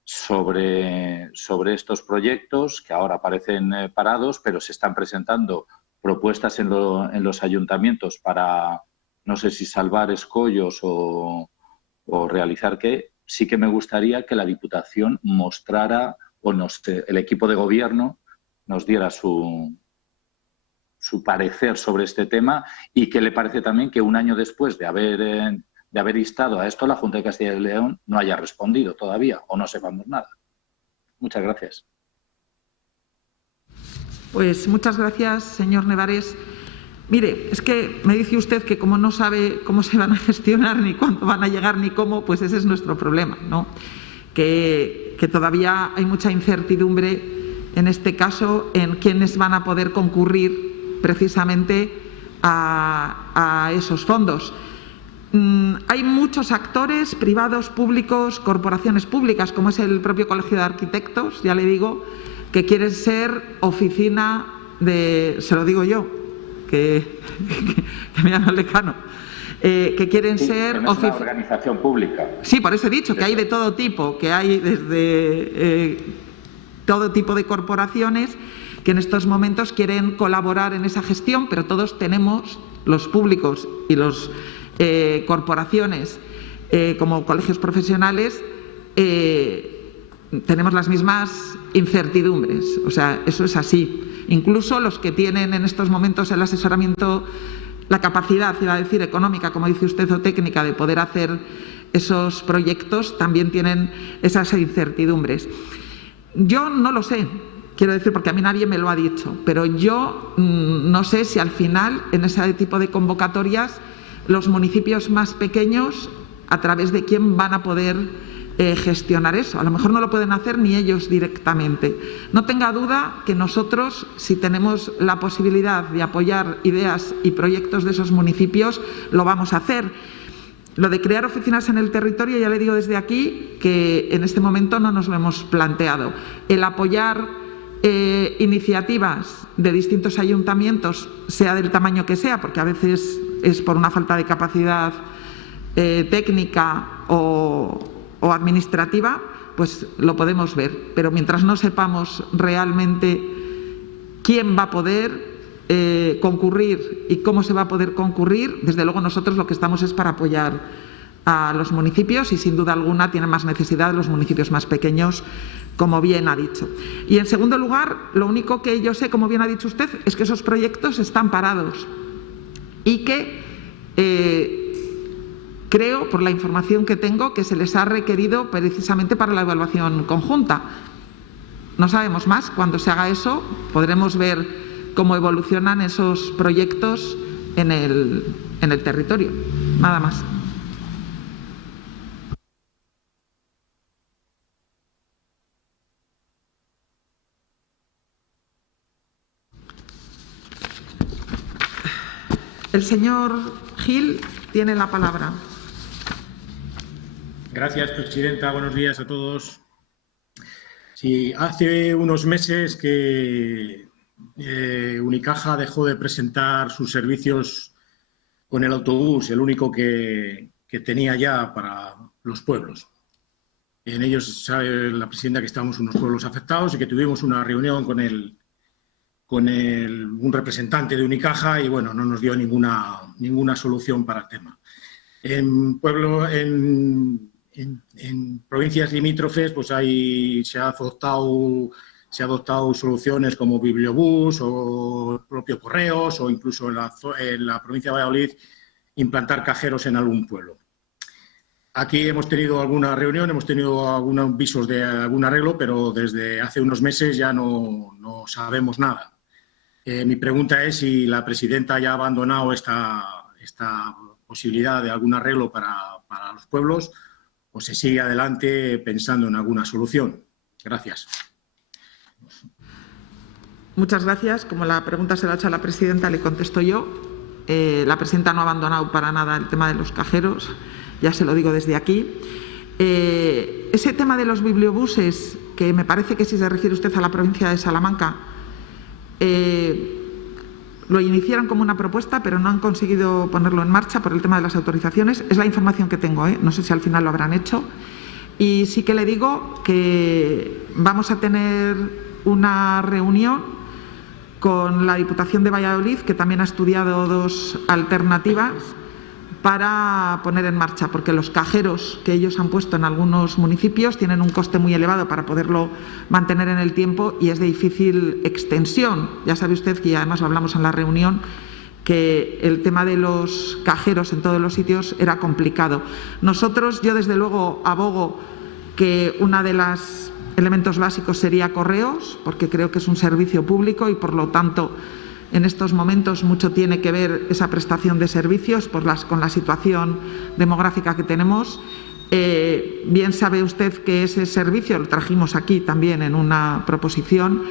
sobre estos proyectos que ahora parecen parados, pero se están presentando propuestas en los ayuntamientos para, no sé si salvar escollos o realizar qué. Sí que me gustaría que la Diputación mostrara, el equipo de gobierno nos diera su parecer sobre este tema, y qué le parece también que un año después de haber instado a esto, la Junta de Castilla y León no haya respondido todavía o no sepamos nada. Muchas gracias. Pues muchas gracias, señor Nevares. Mire, es que me dice usted que como no sabe cómo se van a gestionar, ni cuándo van a llegar, ni cómo, pues ese es nuestro problema, ¿no? Que todavía hay mucha incertidumbre, en este caso, en quiénes van a poder concurrir precisamente a esos fondos. Hay muchos actores privados, públicos, corporaciones públicas, como es el propio Colegio de Arquitectos, ya le digo, que quieren ser oficina se lo digo yo, que me llamo Lecano, que quieren ser... Es una organización pública. Sí, por eso he dicho que hay de todo tipo, que hay desde todo tipo de corporaciones que en estos momentos quieren colaborar en esa gestión, pero todos tenemos, los públicos y las corporaciones como colegios profesionales, tenemos las mismas incertidumbres. O sea, eso es así. Incluso los que tienen en estos momentos el asesoramiento, la capacidad, iba a decir, económica, como dice usted, o técnica, de poder hacer esos proyectos, también tienen esas incertidumbres. Yo no lo sé, quiero decir, porque a mí nadie me lo ha dicho, pero yo no sé si al final, en ese tipo de convocatorias, los municipios más pequeños, a través de quién van a poder gestionar eso. A lo mejor no lo pueden hacer ni ellos directamente. No tenga duda que nosotros, si tenemos la posibilidad de apoyar ideas y proyectos de esos municipios, lo vamos a hacer. Lo de crear oficinas en el territorio, ya le digo desde aquí que en este momento no nos lo hemos planteado. El apoyar iniciativas de distintos ayuntamientos, sea del tamaño que sea, porque a veces es por una falta de capacidad técnica o administrativa, pues lo podemos ver. Pero mientras no sepamos realmente quién va a poder concurrir y cómo se va a poder concurrir, desde luego nosotros lo que estamos es para apoyar a los municipios y sin duda alguna tienen más necesidad los municipios más pequeños, como bien ha dicho. Y en segundo lugar, lo único que yo sé, como bien ha dicho usted, es que esos proyectos están parados y que creo, por la información que tengo, que se les ha requerido precisamente para la evaluación conjunta. No sabemos más. Cuando se haga eso, podremos ver cómo evolucionan esos proyectos en el territorio. Nada más. El señor Gil tiene la palabra. Gracias, presidenta. Buenos días a todos. Sí, hace unos meses que Unicaja dejó de presentar sus servicios con el autobús, el único que tenía ya para los pueblos. En ellos sabe la presidenta que estamos unos pueblos afectados y que tuvimos una reunión con un representante de Unicaja y bueno, no nos dio ninguna solución para el tema. En provincias limítrofes pues se ha adoptado soluciones como Bibliobús o el propio Correos o incluso en la provincia de Valladolid implantar cajeros en algún pueblo. Aquí hemos tenido alguna reunión, hemos tenido algunos visos de algún arreglo, pero desde hace unos meses ya no sabemos nada. Mi pregunta es si la presidenta ya ha abandonado esta posibilidad de algún arreglo para los pueblos o se sigue adelante pensando en alguna solución. Gracias. Muchas gracias. Como la pregunta se la ha hecho a la presidenta, le contesto yo. La presidenta no ha abandonado para nada el tema de los cajeros, ya se lo digo desde aquí. Ese tema de los bibliobuses, que me parece que si se refiere usted a la provincia de Salamanca, lo iniciaron como una propuesta, pero no han conseguido ponerlo en marcha por el tema de las autorizaciones. Es la información que tengo, no sé si al final lo habrán hecho. Y sí que le digo que vamos a tener una reunión con la Diputación de Valladolid, que también ha estudiado dos alternativas para poner en marcha, porque los cajeros que ellos han puesto en algunos municipios tienen un coste muy elevado para poderlo mantener en el tiempo y es de difícil extensión. Ya sabe usted, que además lo hablamos en la reunión, que el tema de los cajeros en todos los sitios era complicado. Yo desde luego abogo que uno de los elementos básicos sería correos, porque creo que es un servicio público y por lo tanto en estos momentos mucho tiene que ver esa prestación de servicios con la situación demográfica que tenemos. Bien sabe usted que ese servicio lo trajimos aquí también en una proposición,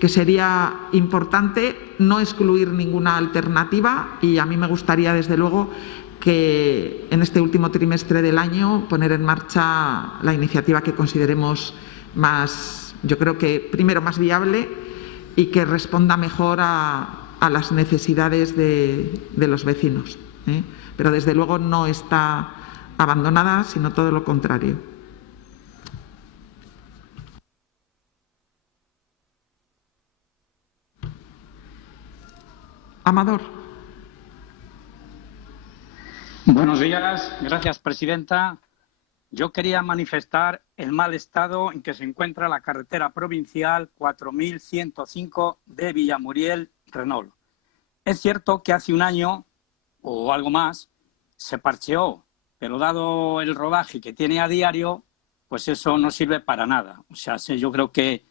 que sería importante no excluir ninguna alternativa y a mí me gustaría desde luego que en este último trimestre del año poner en marcha la iniciativa que consideremos más, yo creo que primero más viable y que responda mejor a las necesidades de los vecinos. pero desde luego no está abandonada, sino todo lo contrario. Amador. Buenos días, gracias, presidenta. Yo quería manifestar el mal estado en que se encuentra la carretera provincial 4105 de Villamuriel-Renol. Es cierto que hace un año o algo más se parcheó, pero dado el rodaje que tiene a diario, pues eso no sirve para nada. O sea, yo creo que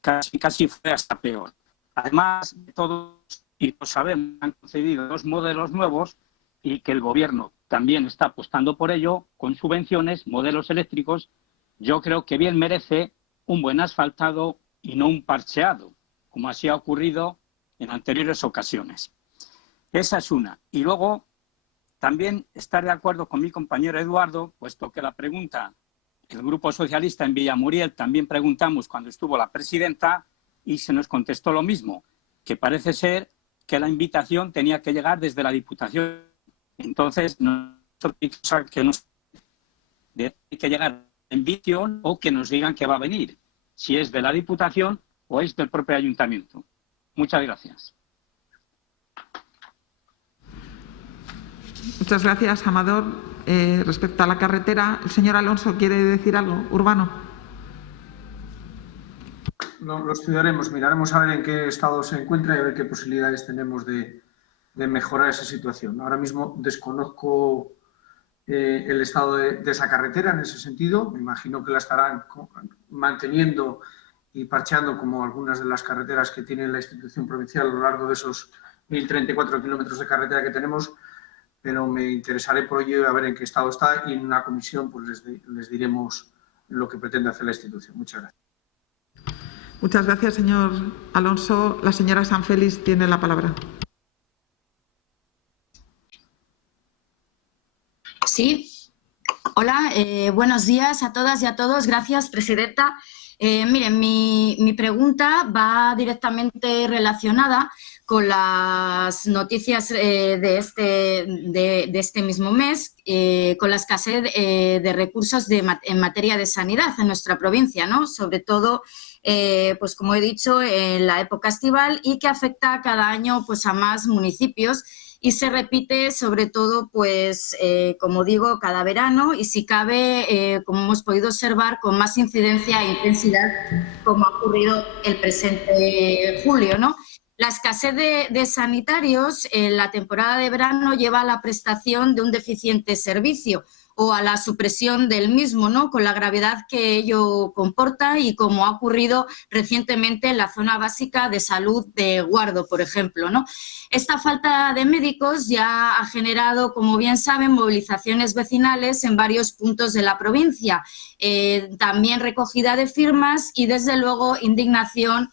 casi fue hasta peor. Además, todos, y lo sabemos, han concedido 2 modelos nuevos y que el Gobierno también está apostando por ello, con subvenciones, modelos eléctricos. Yo creo que bien merece un buen asfaltado y no un parcheado, como así ha ocurrido en anteriores ocasiones. Esa es una. Y luego, también estar de acuerdo con mi compañero Eduardo, puesto que la pregunta, el Grupo Socialista en Villamuriel también preguntamos cuando estuvo la presidenta y se nos contestó lo mismo, que parece ser que la invitación tenía que llegar desde la Diputación. Entonces, que nos tiene que llegar la invitación o que nos digan que va a venir, si es de la Diputación o es del propio Ayuntamiento. Muchas gracias. Muchas gracias, Amador. Respecto a la carretera, el señor Alonso quiere decir algo. Urbano. Lo estudiaremos, miraremos a ver en qué estado se encuentra y a ver qué posibilidades tenemos de mejorar esa situación. Ahora mismo desconozco el estado de esa carretera en ese sentido. Me imagino que la estarán manteniendo y parcheando como algunas de las carreteras que tiene la institución provincial a lo largo de esos 1.034 kilómetros de carretera que tenemos, pero me interesaré por ello a ver en qué estado está y en una comisión pues les diremos lo que pretende hacer la institución. Muchas gracias. Muchas gracias, señor Alonso. La señora Sanfélix tiene la palabra. Sí. Hola, buenos días a todas y a todos. Gracias, presidenta. Miren, mi pregunta va directamente relacionada con las noticias de este mismo mes, con la escasez de recursos en materia de sanidad en nuestra provincia, ¿no? Sobre todo, pues como he dicho, en la época estival y que afecta cada año pues, a más municipios. Y se repite sobre todo, pues, como digo, cada verano y si cabe, como hemos podido observar, con más incidencia e intensidad como ha ocurrido el presente julio, ¿no? La escasez de sanitarios en la temporada de verano lleva a la prestación de un deficiente servicio o a la supresión del mismo, ¿no? Con la gravedad que ello comporta y como ha ocurrido recientemente en la zona básica de salud de Guardo, por ejemplo, ¿no? Esta falta de médicos ya ha generado, como bien saben, movilizaciones vecinales en varios puntos de la provincia, también recogida de firmas y, desde luego, indignación,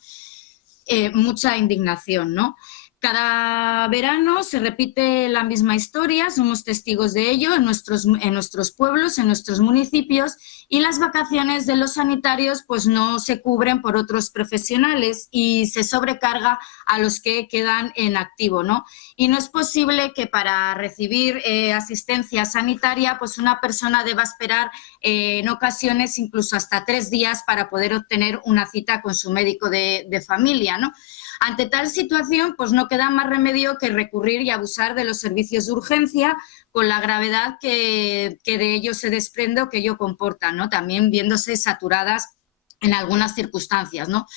mucha indignación, ¿no? Cada verano se repite la misma historia, somos testigos de ello en nuestros pueblos, en nuestros municipios, y las vacaciones de los sanitarios pues no se cubren por otros profesionales y se sobrecarga a los que quedan en activo, ¿no? Y no es posible que para recibir asistencia sanitaria pues una persona deba esperar en ocasiones incluso hasta 3 días para poder obtener una cita con su médico de familia, ¿no? Ante tal situación, pues no queda más remedio que recurrir y abusar de los servicios de urgencia con la gravedad que de ello se desprende o que ello comporta, ¿no? También viéndose saturadas en algunas circunstancias, ¿no?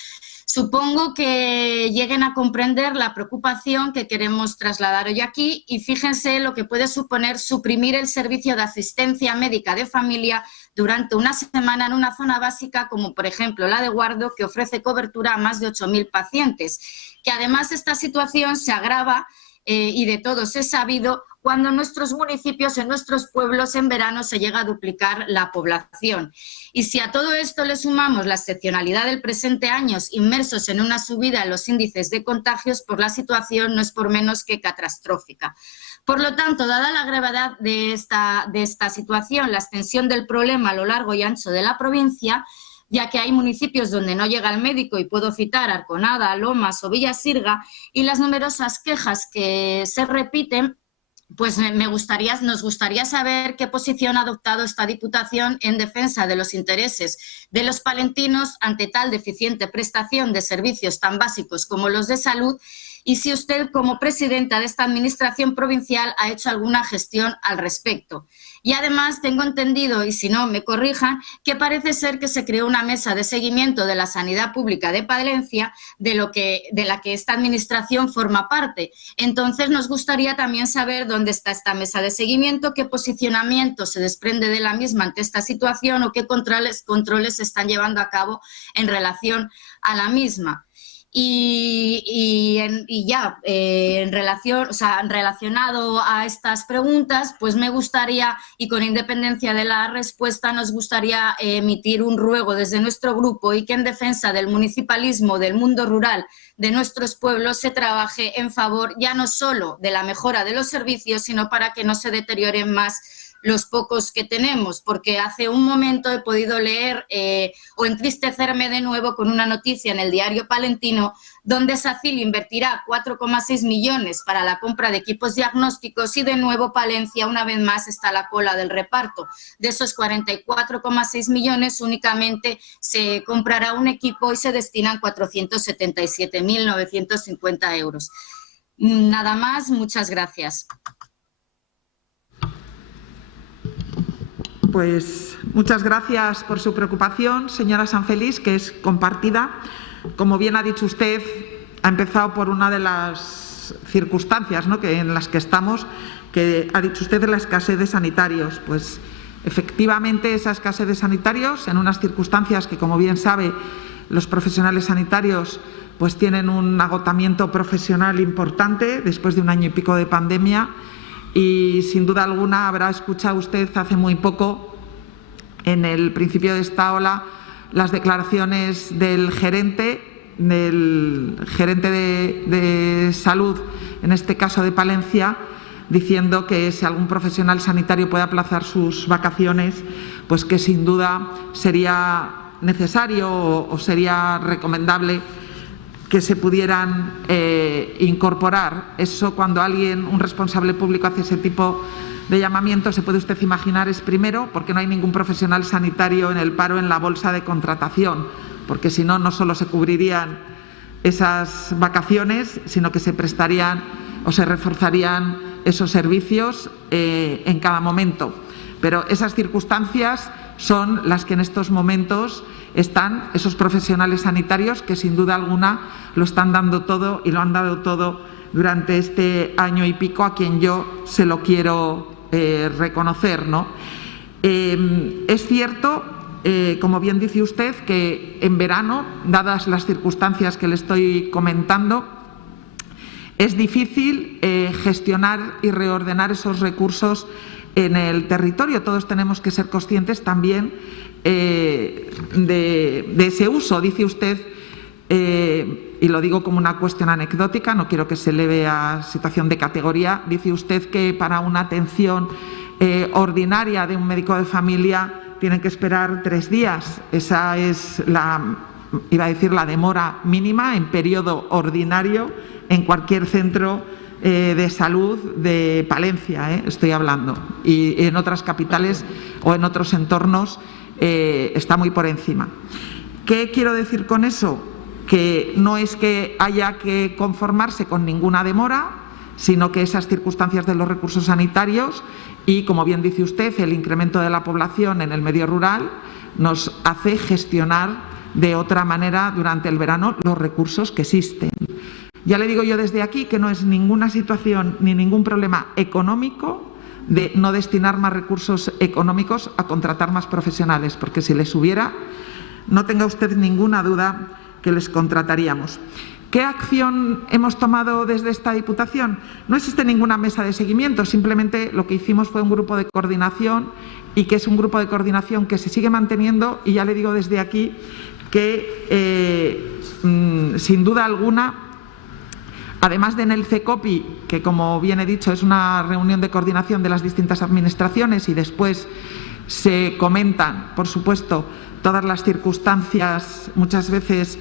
Supongo que lleguen a comprender la preocupación que queremos trasladar hoy aquí y fíjense lo que puede suponer suprimir el servicio de asistencia médica de familia durante una semana en una zona básica como por ejemplo la de Guardo, que ofrece cobertura a más de 8.000 pacientes, que además esta situación se agrava y de todos es sabido cuando en nuestros municipios, en nuestros pueblos, en verano se llega a duplicar la población. Y si a todo esto le sumamos la excepcionalidad del presente año, inmersos en una subida en los índices de contagios, pues la situación no es por menos que catastrófica. Por lo tanto, dada la gravedad de esta situación, la extensión del problema a lo largo y ancho de la provincia, ya que hay municipios donde no llega el médico y puedo citar Arconada, Lomas o Villasirga, y las numerosas quejas que se repiten, pues nos gustaría saber qué posición ha adoptado esta Diputación en defensa de los intereses de los palentinos ante tal deficiente prestación de servicios tan básicos como los de salud, y si usted, como presidenta de esta Administración provincial, ha hecho alguna gestión al respecto. Y además tengo entendido, y si no me corrijan, que parece ser que se creó una mesa de seguimiento de la sanidad pública de Palencia, de la que esta Administración forma parte. Entonces nos gustaría también saber dónde está esta mesa de seguimiento, qué posicionamiento se desprende de la misma ante esta situación o qué controles se están llevando a cabo en relación a la misma. Relacionado a estas preguntas, pues me gustaría, y con independencia de la respuesta, nos gustaría emitir un ruego desde nuestro grupo y que en defensa del municipalismo, del mundo rural, de nuestros pueblos, se trabaje en favor ya no solo de la mejora de los servicios, sino para que no se deterioren más los pocos que tenemos, porque hace un momento he podido leer o entristecerme de nuevo con una noticia en el diario palentino donde SACIL invertirá 4,6 millones para la compra de equipos diagnósticos y de nuevo Palencia una vez más está a la cola del reparto. De esos 44,6 millones únicamente se comprará un equipo y se destinan 477.950 euros. Nada más, muchas gracias. Pues muchas gracias por su preocupación, señora Sanfeliz, que es compartida. Como bien ha dicho usted, ha empezado por una de las circunstancias, ¿no?, en las que estamos, que ha dicho usted, la escasez de sanitarios. Pues efectivamente esa escasez de sanitarios, en unas circunstancias que, como bien sabe, los profesionales sanitarios pues tienen un agotamiento profesional importante después de un año y pico de pandemia. Y sin duda alguna habrá escuchado usted hace muy poco, en el principio de esta ola, las declaraciones del gerente de salud, en este caso de Palencia, diciendo que si algún profesional sanitario puede aplazar sus vacaciones, pues que sin duda sería necesario o sería recomendable que se pudieran incorporar. Eso, cuando un responsable público hace ese tipo de llamamiento, se puede usted imaginar, es primero porque no hay ningún profesional sanitario en el paro en la bolsa de contratación, porque si no, no solo se cubrirían esas vacaciones, sino que se prestarían o se reforzarían esos servicios en cada momento. Pero esas circunstancias son las que en estos momentos están esos profesionales sanitarios que sin duda alguna lo están dando todo y lo han dado todo durante este año y pico, a quien yo se lo quiero reconocer, ¿no? Es cierto, como bien dice usted, que en verano, dadas las circunstancias que le estoy comentando, es difícil gestionar y reordenar esos recursos en el territorio. Todos tenemos que ser conscientes también de ese uso. Dice usted, y lo digo como una cuestión anecdótica, no quiero que se eleve a situación de categoría, dice usted que para una atención ordinaria de un médico de familia tienen que esperar 3 días. Esa es iba a decir la demora mínima en periodo ordinario en cualquier centro de salud de Palencia, estoy hablando, y en otras capitales o en otros entornos está muy por encima. ¿Qué quiero decir con eso? Que no es que haya que conformarse con ninguna demora, sino que esas circunstancias de los recursos sanitarios y, como bien dice usted, el incremento de la población en el medio rural nos hace gestionar de otra manera durante el verano los recursos que existen. Ya le digo yo desde aquí que no es ninguna situación ni ningún problema económico de no destinar más recursos económicos a contratar más profesionales, porque si les hubiera, no tenga usted ninguna duda que les contrataríamos. ¿Qué acción hemos tomado desde esta Diputación? No existe ninguna mesa de seguimiento, simplemente lo que hicimos fue un grupo de coordinación, y que es un grupo de coordinación que se sigue manteniendo, y ya le digo desde aquí que sin duda alguna, además de en el CECOPI, que como bien he dicho es una reunión de coordinación de las distintas administraciones, y después se comentan, por supuesto, todas las circunstancias, muchas veces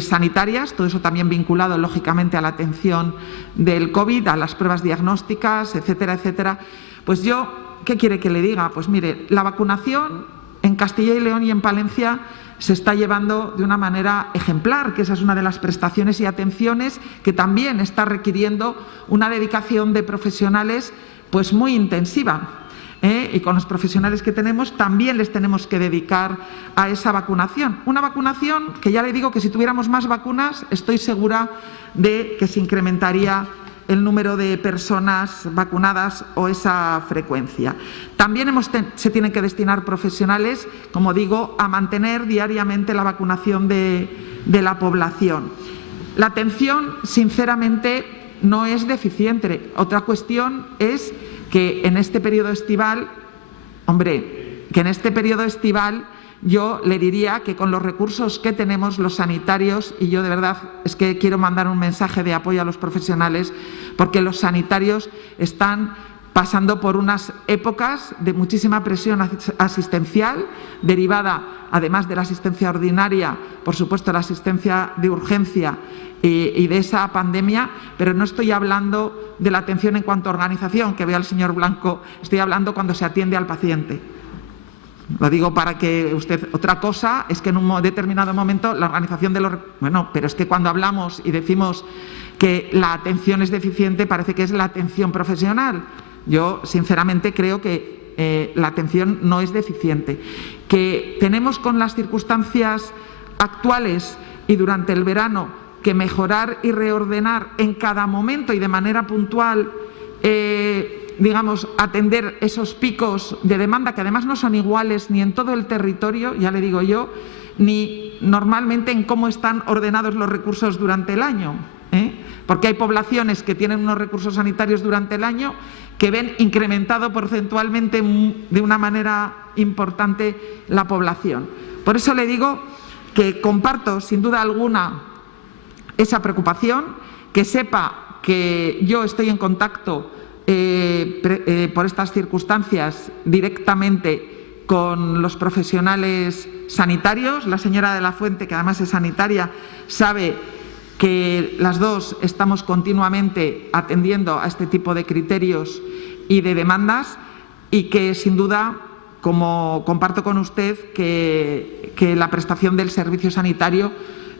sanitarias, todo eso también vinculado, lógicamente, a la atención del COVID, a las pruebas diagnósticas, etcétera, etcétera. Pues yo, ¿qué quiere que le diga? Pues mire, la vacunación en Castilla y León y en Palencia se está llevando de una manera ejemplar, que esa es una de las prestaciones y atenciones que también está requiriendo una dedicación de profesionales pues muy intensiva. Y con los profesionales que tenemos también les tenemos que dedicar a esa vacunación. Una vacunación que ya le digo que si tuviéramos más vacunas estoy segura de que se incrementaría el número de personas vacunadas o esa frecuencia. También se tienen que destinar profesionales, como digo, a mantener diariamente la vacunación de la población. La atención, sinceramente, no es deficiente. Otra cuestión es que en este periodo estival, yo le diría que con los recursos que tenemos los sanitarios, y yo de verdad es que quiero mandar un mensaje de apoyo a los profesionales, porque los sanitarios están pasando por unas épocas de muchísima presión asistencial, derivada, además de la asistencia ordinaria, por supuesto, la asistencia de urgencia y de esa pandemia, pero no estoy hablando de la atención en cuanto a organización, que veo al señor Blanco, estoy hablando cuando se atiende al paciente. Lo digo para que usted... Otra cosa es que en un determinado momento la organización de los... Bueno, pero es que cuando hablamos y decimos que la atención es deficiente, parece que es la atención profesional. Yo, sinceramente, creo que la atención no es deficiente. Que tenemos con las circunstancias actuales y durante el verano que mejorar y reordenar en cada momento y de manera puntual, digamos, atender esos picos de demanda que además no son iguales ni en todo el territorio, ya le digo yo, ni normalmente en cómo están ordenados los recursos durante el año, porque hay poblaciones que tienen unos recursos sanitarios durante el año que ven incrementado porcentualmente de una manera importante la población. Por eso le digo que comparto sin duda alguna esa preocupación, que sepa que yo estoy en contacto por estas circunstancias directamente con los profesionales sanitarios. La señora de la Fuente, que además es sanitaria, sabe que las dos estamos continuamente atendiendo a este tipo de criterios y de demandas y que sin duda, como comparto con usted, que la prestación del servicio sanitario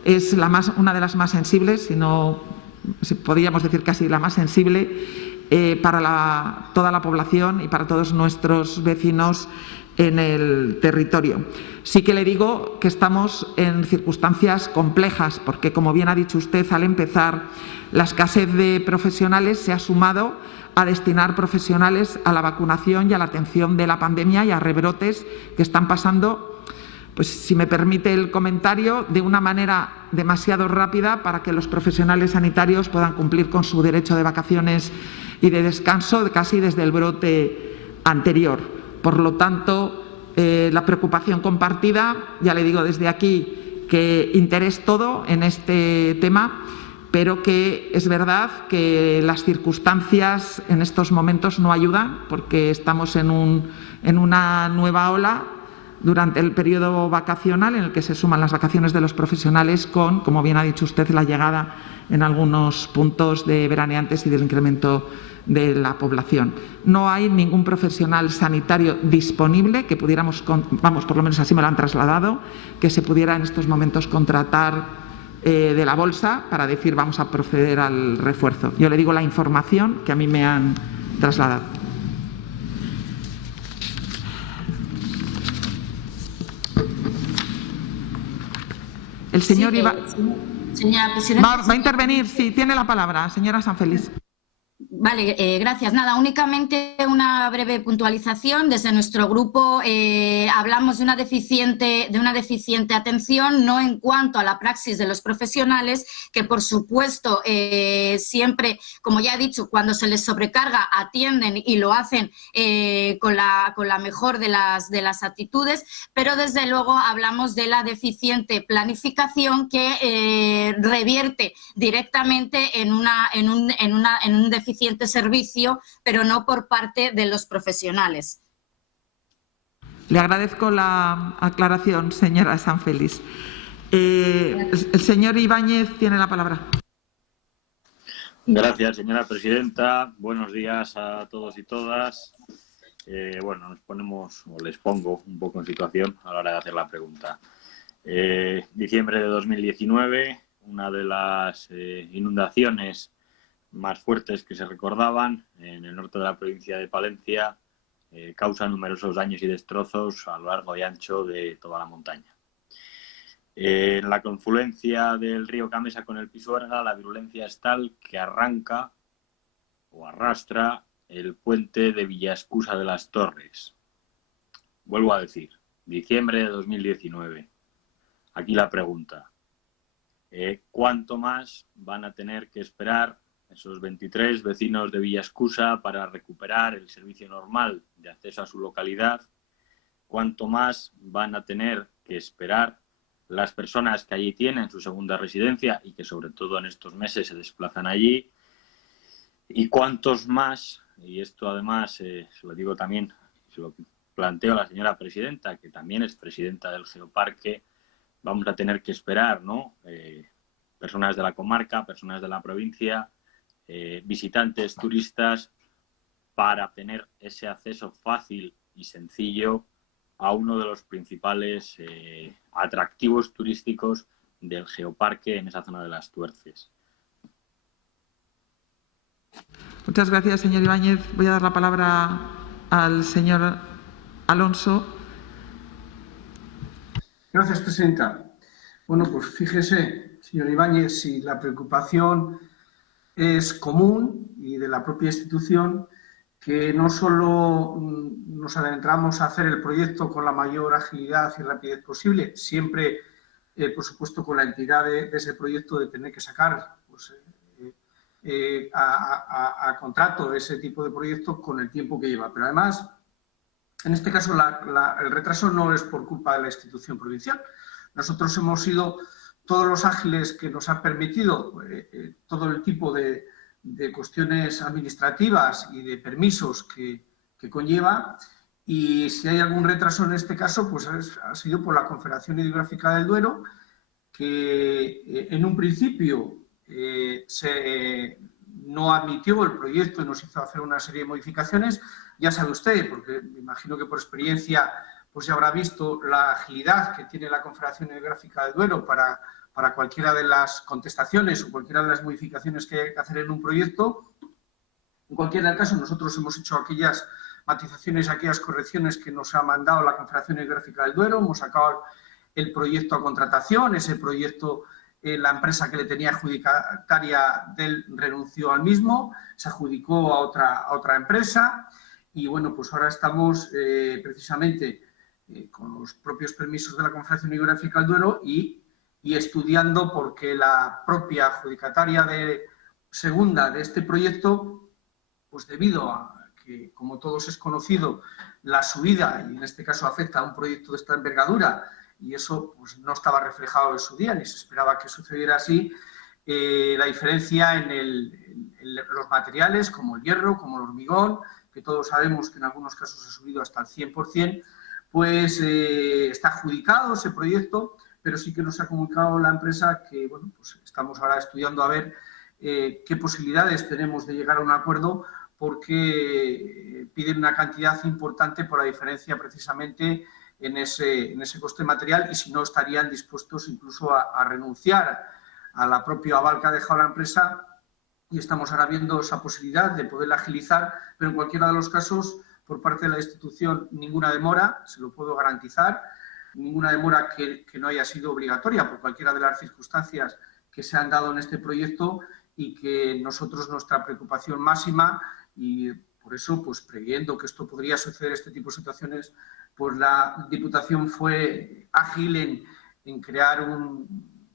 es una de las más sensibles, si no podríamos decir casi la más sensible para toda la población y para todos nuestros vecinos en el territorio. Sí que le digo que estamos en circunstancias complejas, porque, como bien ha dicho usted al empezar, la escasez de profesionales se ha sumado a destinar profesionales a la vacunación y a la atención de la pandemia y a rebrotes que están pasando, pues si me permite el comentario, de una manera demasiado rápida para que los profesionales sanitarios puedan cumplir con su derecho de vacaciones y de descanso casi desde el brote anterior. Por lo tanto, la preocupación compartida, ya le digo desde aquí que interés todo en este tema, pero que es verdad que las circunstancias en estos momentos no ayudan, porque estamos en una nueva ola durante el periodo vacacional en el que se suman las vacaciones de los profesionales con, como bien ha dicho usted, la llegada en algunos puntos de veraneantes y del incremento de la población. No hay ningún profesional sanitario disponible que pudiéramos, por lo menos así me lo han trasladado, que se pudiera en estos momentos contratar de la bolsa para decir vamos a proceder al refuerzo. Yo le digo la información que a mí me han trasladado. El señor sí, señora presidenta, va a intervenir, sí, tiene la palabra, señora Sanfeliz. Vale, gracias. Nada, únicamente una breve puntualización. Desde nuestro grupo hablamos de una deficiente atención, no en cuanto a la praxis de los profesionales, que por supuesto siempre, como ya he dicho, cuando se les sobrecarga atienden y lo hacen con la mejor de las actitudes, pero desde luego hablamos de la deficiente planificación que revierte directamente en un deficiente servicio, pero no por parte de los profesionales. Le agradezco la aclaración, señora Sanfélix. El señor Ibáñez tiene la palabra. Gracias, señora presidenta. Buenos días a todos y todas. Bueno, nos ponemos, o les pongo un poco en situación a la hora de hacer la pregunta. Diciembre de 2019, una de las inundaciones más fuertes que se recordaban en el norte de la provincia de Palencia, causa numerosos daños y destrozos a lo largo y ancho de toda la montaña. En la confluencia del río Camesa con el Pisuerga, la virulencia es tal que arranca o arrastra el puente de Villaescusa de las Torres. Vuelvo a decir, diciembre de 2019. Aquí la pregunta. ¿Cuánto más van a tener que esperar esos 23 vecinos de Villaescusa para recuperar el servicio normal de acceso a su localidad? ¿Cuánto más van a tener que esperar las personas que allí tienen su segunda residencia y que sobre todo en estos meses se desplazan allí? ¿Y cuántos más? Y esto además se lo digo también, se lo planteo a la señora presidenta, que también es presidenta del Geoparque, vamos a tener que esperar, ¿no? Personas de la comarca, personas de la provincia, visitantes, turistas, para tener ese acceso fácil y sencillo a uno de los principales atractivos turísticos del Geoparque en esa zona de las Tuerces. Muchas gracias, señor Ibáñez. Voy a dar la palabra al señor Alonso. Gracias, presidenta. Bueno, pues fíjese, señor Ibáñez, si la preocupación es común y de la propia institución, que no solo nos adentramos a hacer el proyecto con la mayor agilidad y rapidez posible, siempre, por supuesto, con la entidad de ese proyecto de tener que sacar pues, a contrato ese tipo de proyecto con el tiempo que lleva. Pero además, en este caso, el retraso no es por culpa de la institución provincial. Nosotros hemos sido todos los ágiles que nos han permitido todo el tipo de cuestiones administrativas y de permisos que conlleva, y si hay algún retraso en este caso, pues ha sido por la Confederación Hidrográfica del Duero, que en un principio no admitió el proyecto y nos hizo hacer una serie de modificaciones. Ya sabe usted, porque me imagino que por experiencia pues ya habrá visto la agilidad que tiene la Confederación Hidrográfica del Duero para cualquiera de las contestaciones o cualquiera de las modificaciones que hay que hacer en un proyecto. En cualquier caso, nosotros hemos hecho aquellas matizaciones, aquellas correcciones que nos ha mandado la Confederación Hidrográfica del Duero. Hemos sacado el proyecto a contratación, ese proyecto, la empresa que le tenía adjudicataria del renunció al mismo, se adjudicó a otra empresa, y bueno, pues ahora estamos precisamente con los propios permisos de la Confederación Hidrográfica del Duero y estudiando, porque la propia adjudicataria segunda de este proyecto, pues debido a que, como todos es conocido, la subida, y en este caso afecta a un proyecto de esta envergadura, y eso pues no estaba reflejado en su día, ni se esperaba que sucediera así, la diferencia en los materiales, como el hierro, como el hormigón, que todos sabemos que en algunos casos ha subido hasta el 100%, pues está adjudicado ese proyecto, pero sí que nos ha comunicado la empresa que, bueno, pues estamos ahora estudiando a ver qué posibilidades tenemos de llegar a un acuerdo, porque piden una cantidad importante por la diferencia precisamente en ese coste material, y si no estarían dispuestos incluso a renunciar a la propia aval que ha dejado la empresa, y estamos ahora viendo esa posibilidad de poderla agilizar, pero en cualquiera de los casos, por parte de la institución, ninguna demora, se lo puedo garantizar, ninguna demora que no haya sido obligatoria por cualquiera de las circunstancias que se han dado en este proyecto, y que nosotros, nuestra preocupación máxima, y por eso, pues previendo que esto podría suceder, este tipo de situaciones, pues la Diputación fue ágil en crear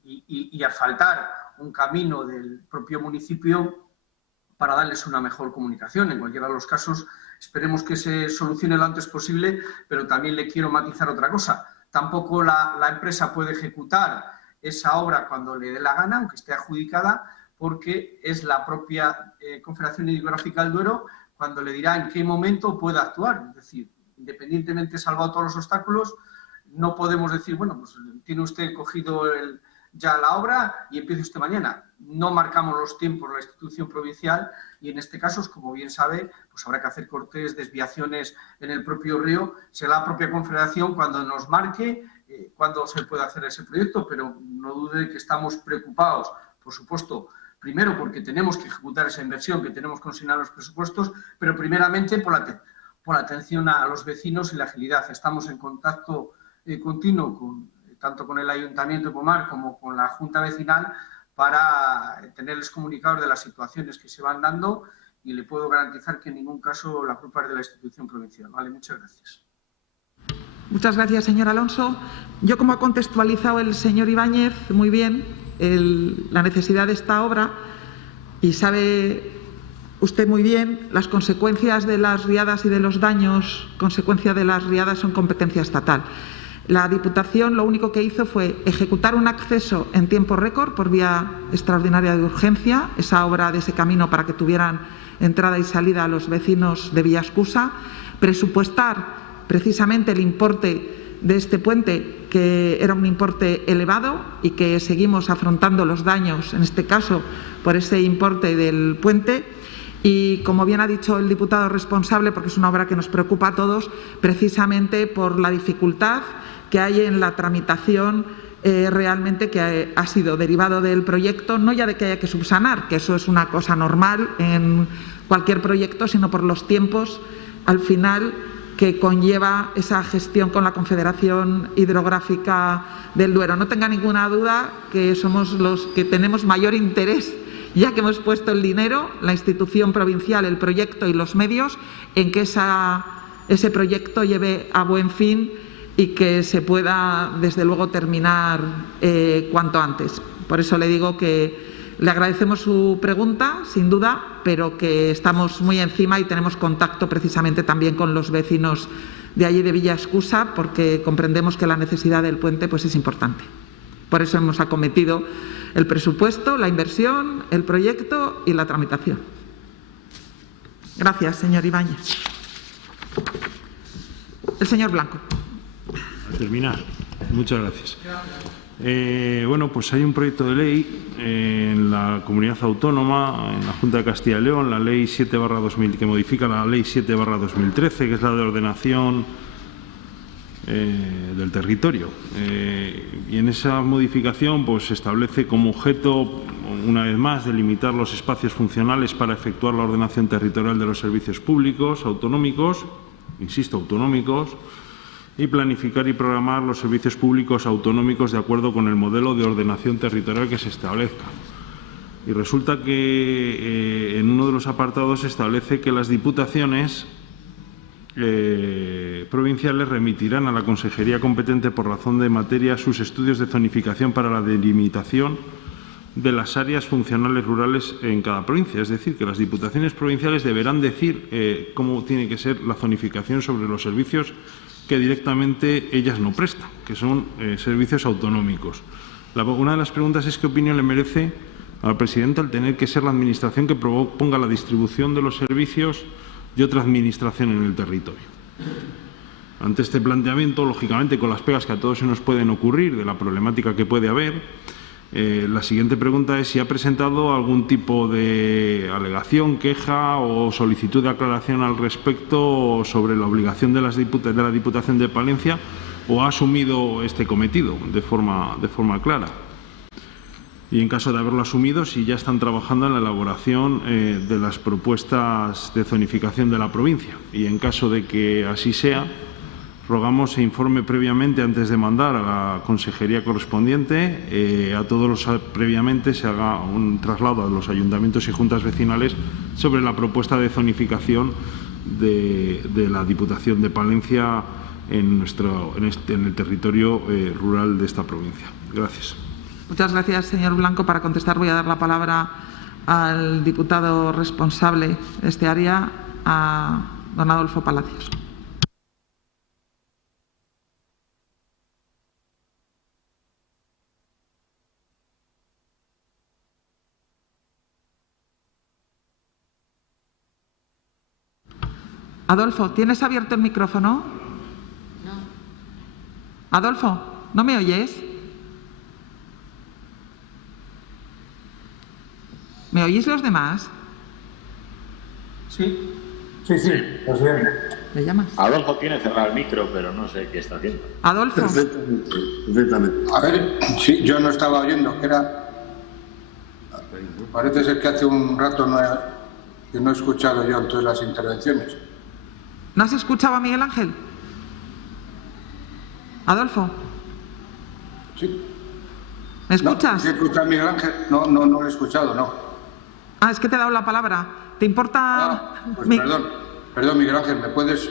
y asfaltar un camino del propio municipio para darles una mejor comunicación. En cualquiera de los casos, esperemos que se solucione lo antes posible, pero también le quiero matizar otra cosa. Tampoco la empresa puede ejecutar esa obra cuando le dé la gana, aunque esté adjudicada, porque es la propia Confederación Hidrográfica del Duero cuando le dirá en qué momento puede actuar. Es decir, independientemente salvado todos los obstáculos, no podemos decir, bueno, pues tiene usted cogido ya la obra y empiece usted mañana. No marcamos los tiempos la institución provincial y en este caso, como bien sabe, pues habrá que hacer cortes, desviaciones en el propio río. Será la propia Confederación cuando nos marque cuándo se puede hacer ese proyecto, pero no dude que estamos preocupados, por supuesto, primero porque tenemos que ejecutar esa inversión, que tenemos que consignar los presupuestos, pero primeramente por la atención a los vecinos y la agilidad. Estamos en contacto continuo tanto con el Ayuntamiento de Pomar como con la Junta Vecinal para tenerles comunicados de las situaciones que se van dando y le puedo garantizar que en ningún caso la culpa es de la institución provincial. Vale, muchas gracias. Muchas gracias, señor Alonso. Yo, como ha contextualizado el señor Ibáñez muy bien la necesidad de esta obra, y sabe usted muy bien, las consecuencias de las riadas y de los daños, consecuencia de las riadas, son competencia estatal. La Diputación lo único que hizo fue ejecutar un acceso en tiempo récord por vía extraordinaria de urgencia, esa obra de ese camino para que tuvieran entrada y salida a los vecinos de Villascusa, presupuestar precisamente el importe de este puente, que era un importe elevado y que seguimos afrontando los daños, en este caso, por ese importe del puente. Y, como bien ha dicho el diputado responsable, porque es una obra que nos preocupa a todos, precisamente por la dificultad que hay en la tramitación realmente que ha sido derivado del proyecto, no ya de que haya que subsanar, que eso es una cosa normal en cualquier proyecto, sino por los tiempos, al final, que conlleva esa gestión con la Confederación Hidrográfica del Duero. No tenga ninguna duda que somos los que tenemos mayor interés, ya que hemos puesto el dinero, la institución provincial, el proyecto y los medios, en que ese proyecto lleve a buen fin y que se pueda, desde luego, terminar cuanto antes. Por eso le digo que le agradecemos su pregunta, sin duda, pero que estamos muy encima y tenemos contacto precisamente también con los vecinos de allí de Villascusa, porque comprendemos que la necesidad del puente pues es importante. Por eso hemos acometido el presupuesto, la inversión, el proyecto y la tramitación. Gracias, señor Ibáñez. El señor Blanco. Al terminar. Muchas gracias. Bueno, pues hay un proyecto de ley en la comunidad autónoma, en la Junta de Castilla y León, la Ley 7/2000, que modifica la Ley 7/2013, que es la de ordenación del territorio. Y en esa modificación pues se establece como objeto, una vez más, delimitar los espacios funcionales para efectuar la ordenación territorial de los servicios públicos autonómicos, insisto, autonómicos, y planificar y programar los servicios públicos autonómicos de acuerdo con el modelo de ordenación territorial que se establezca. Y resulta que en uno de los apartados se establece que las diputaciones provinciales remitirán a la consejería competente por razón de materia sus estudios de zonificación para la delimitación de las áreas funcionales rurales en cada provincia. Es decir, que las diputaciones provinciales deberán decir cómo tiene que ser la zonificación sobre los servicios que directamente ellas no prestan, que son servicios autonómicos. Una de las preguntas es qué opinión le merece al presidente al tener que ser la Administración que proponga la distribución de los servicios de otra Administración en el territorio. Ante este planteamiento, lógicamente, con las pegas que a todos se nos pueden ocurrir de la problemática que puede haber, la siguiente pregunta es si ha presentado algún tipo de alegación, queja o solicitud de aclaración al respecto sobre la obligación de la Diputación de Palencia, o ha asumido este cometido de forma clara. Y, en caso de haberlo asumido, si ya están trabajando en la elaboración de las propuestas de zonificación de la provincia. Y, en caso de que así sea, rogamos se informe previamente, antes de mandar a la consejería correspondiente, previamente se haga un traslado a los ayuntamientos y juntas vecinales sobre la propuesta de zonificación de la Diputación de Palencia en el territorio rural de esta provincia. Gracias. Muchas gracias, señor Blanco. Para contestar voy a dar la palabra al diputado responsable de este área, a don Adolfo Palacios. Adolfo, ¿tienes abierto el micrófono? No. Adolfo, ¿no me oyes? ¿Me oís los demás? Sí, presidente. ¿Le llamas? Adolfo tiene cerrado el micro, pero no sé qué está haciendo. Adolfo. Perfectamente. A ver, sí, yo no estaba oyendo, que era... Parece ser que hace un rato que no he escuchado yo en todas las intervenciones. ¿No has escuchado a Miguel Ángel? Adolfo. Sí. ¿Me escuchas? No, ¿sí escucha a Miguel Ángel? No lo he escuchado, no. Ah, es que te he dado la palabra. ¿Te importa...? Pues perdón, Miguel Ángel, ¿me puedes...?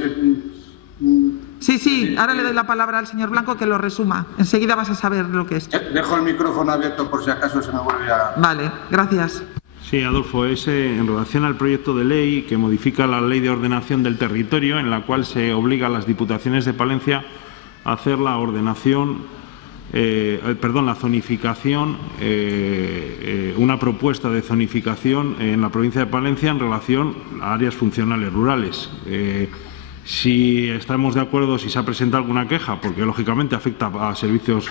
Sí, ahora le doy la palabra al señor Blanco que lo resuma. Enseguida vas a saber lo que es. Dejo el micrófono abierto por si acaso se me vuelve a... Vale, gracias. Sí, Adolfo, es en relación al proyecto de ley que modifica la Ley de Ordenación del Territorio, en la cual se obliga a las Diputaciones de Palencia a hacer la la zonificación, una propuesta de zonificación en la provincia de Palencia en relación a áreas funcionales rurales. Si estamos de acuerdo, si se ha presentado alguna queja, porque lógicamente afecta a servicios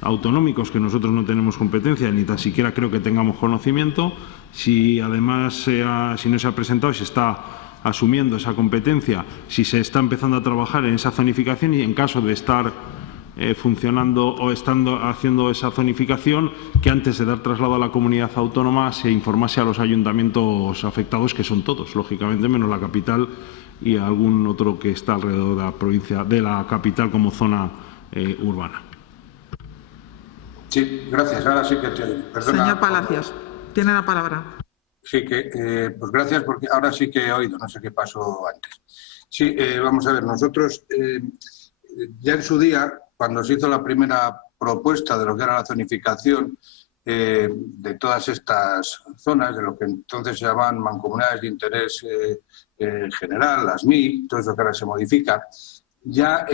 autonómicos que nosotros no tenemos competencia, ni tan siquiera creo que tengamos conocimiento, si además si no se ha presentado y se está asumiendo esa competencia, si se está empezando a trabajar en esa zonificación y en caso de estar funcionando o estando haciendo esa zonificación, que antes de dar traslado a la comunidad autónoma se informase a los ayuntamientos afectados, que son todos, lógicamente, menos la capital y algún otro que está alrededor de la provincia, de la capital como zona urbana. Sí, gracias. Ahora sí que te oigo. Perdona. Señor Palacios, tiene la palabra. Sí, pues gracias, porque ahora sí que he oído, no sé qué pasó antes. Sí, vamos a ver, nosotros ya en su día, cuando se hizo la primera propuesta de lo que era la zonificación de todas estas zonas, de lo que entonces se llamaban mancomunidades de interés general, las MI, todo eso que ahora se modifica, ya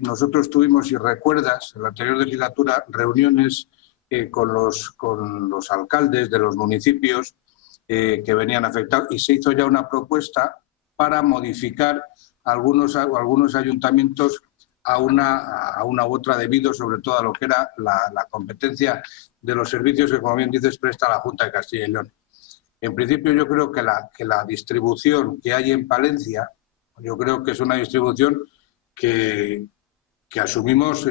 nosotros tuvimos, si recuerdas, en la anterior legislatura, reuniones con los alcaldes de los municipios que venían afectados y se hizo ya una propuesta para modificar algunos ayuntamientos a una u otra debido sobre todo a lo que era la competencia de los servicios que, como bien dices, presta la Junta de Castilla y León. En principio yo creo que la distribución que hay en Palencia, yo creo que es una distribución que asumimos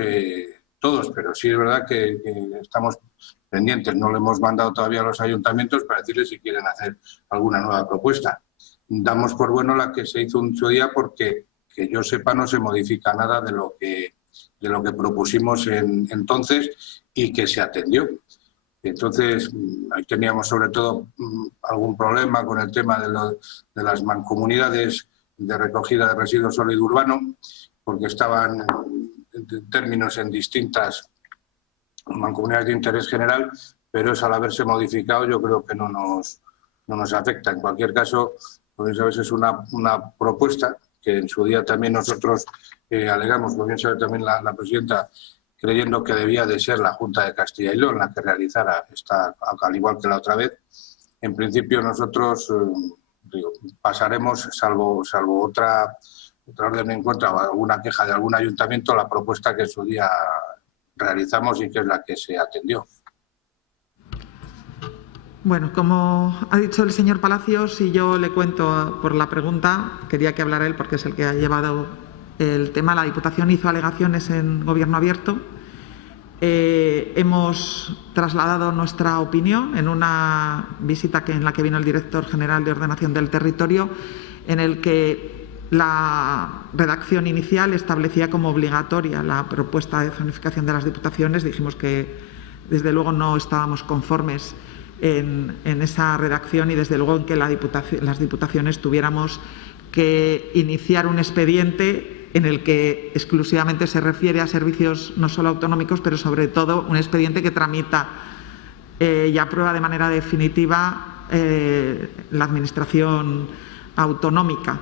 todos, pero sí es verdad que estamos pendientes, no le hemos mandado todavía a los ayuntamientos para decirles si quieren hacer alguna nueva propuesta. Damos por bueno la que se hizo en su día porque, que yo sepa, no se modifica nada de lo que propusimos entonces y que se atendió. Entonces, ahí teníamos sobre todo algún problema con el tema de las mancomunidades de recogida de residuos sólido urbano, porque estaban en términos en distintas mancomunidades de interés general, pero eso al haberse modificado yo creo que no nos afecta. En cualquier caso, pues a veces es una propuesta que en su día también nosotros alegamos, como bien sabe también la presidenta, creyendo que debía de ser la Junta de Castilla y León la que realizara esta, al igual que la otra vez. En principio nosotros pasaremos, salvo otra orden en contra o alguna queja de algún ayuntamiento, la propuesta que en su día realizamos y que es la que se atendió. Bueno, como ha dicho el señor Palacios, y yo le cuento por la pregunta, quería que hablara él porque es el que ha llevado el tema. La Diputación hizo alegaciones en Gobierno Abierto. Hemos trasladado nuestra opinión en una visita en la que vino el Director General de Ordenación del Territorio, en el que la redacción inicial establecía como obligatoria la propuesta de zonificación de las diputaciones. Dijimos que desde luego no estábamos conformes en esa redacción y desde luego en que las diputaciones tuviéramos que iniciar un expediente en el que exclusivamente se refiere a servicios no solo autonómicos, pero sobre todo un expediente que tramita y aprueba de manera definitiva la Administración autonómica.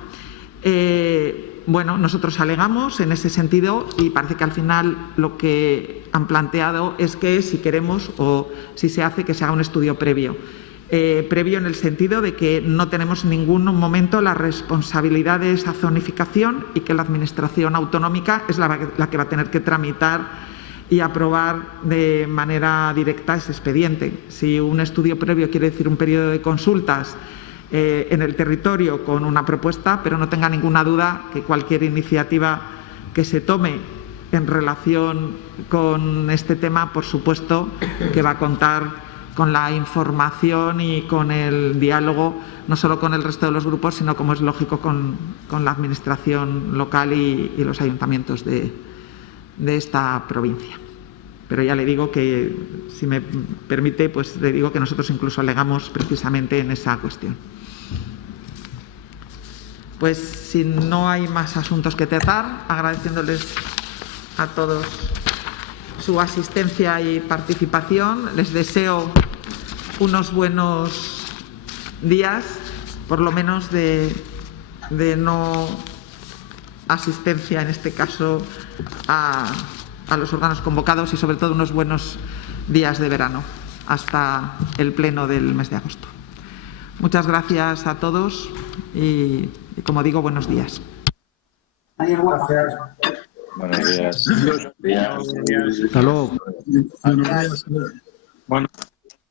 Bueno, nosotros alegamos en ese sentido y parece que al final lo que han planteado es que si queremos o si se hace, que se haga un estudio previo. previo en el sentido de que no tenemos en ningún momento la responsabilidad de esa zonificación y que la Administración autonómica es la que va a tener que tramitar y aprobar de manera directa ese expediente. Si un estudio previo quiere decir un periodo de consultas en el territorio con una propuesta, pero no tenga ninguna duda que cualquier iniciativa que se tome en relación con este tema, por supuesto, que va a contar con la información y con el diálogo, no solo con el resto de los grupos, sino, como es lógico, con la Administración local y los ayuntamientos de esta provincia. Pero ya le digo que, si me permite, pues le digo que nosotros incluso alegamos precisamente en esa cuestión. Pues si no hay más asuntos que tratar, agradeciéndoles a todos su asistencia y participación, les deseo unos buenos días, por lo menos de no asistencia, en este caso, a los órganos convocados, y sobre todo unos buenos días de verano hasta el pleno del mes de agosto. Muchas gracias a todos y como digo, buenos días. Gracias. Buenos días. Hasta luego. Bueno.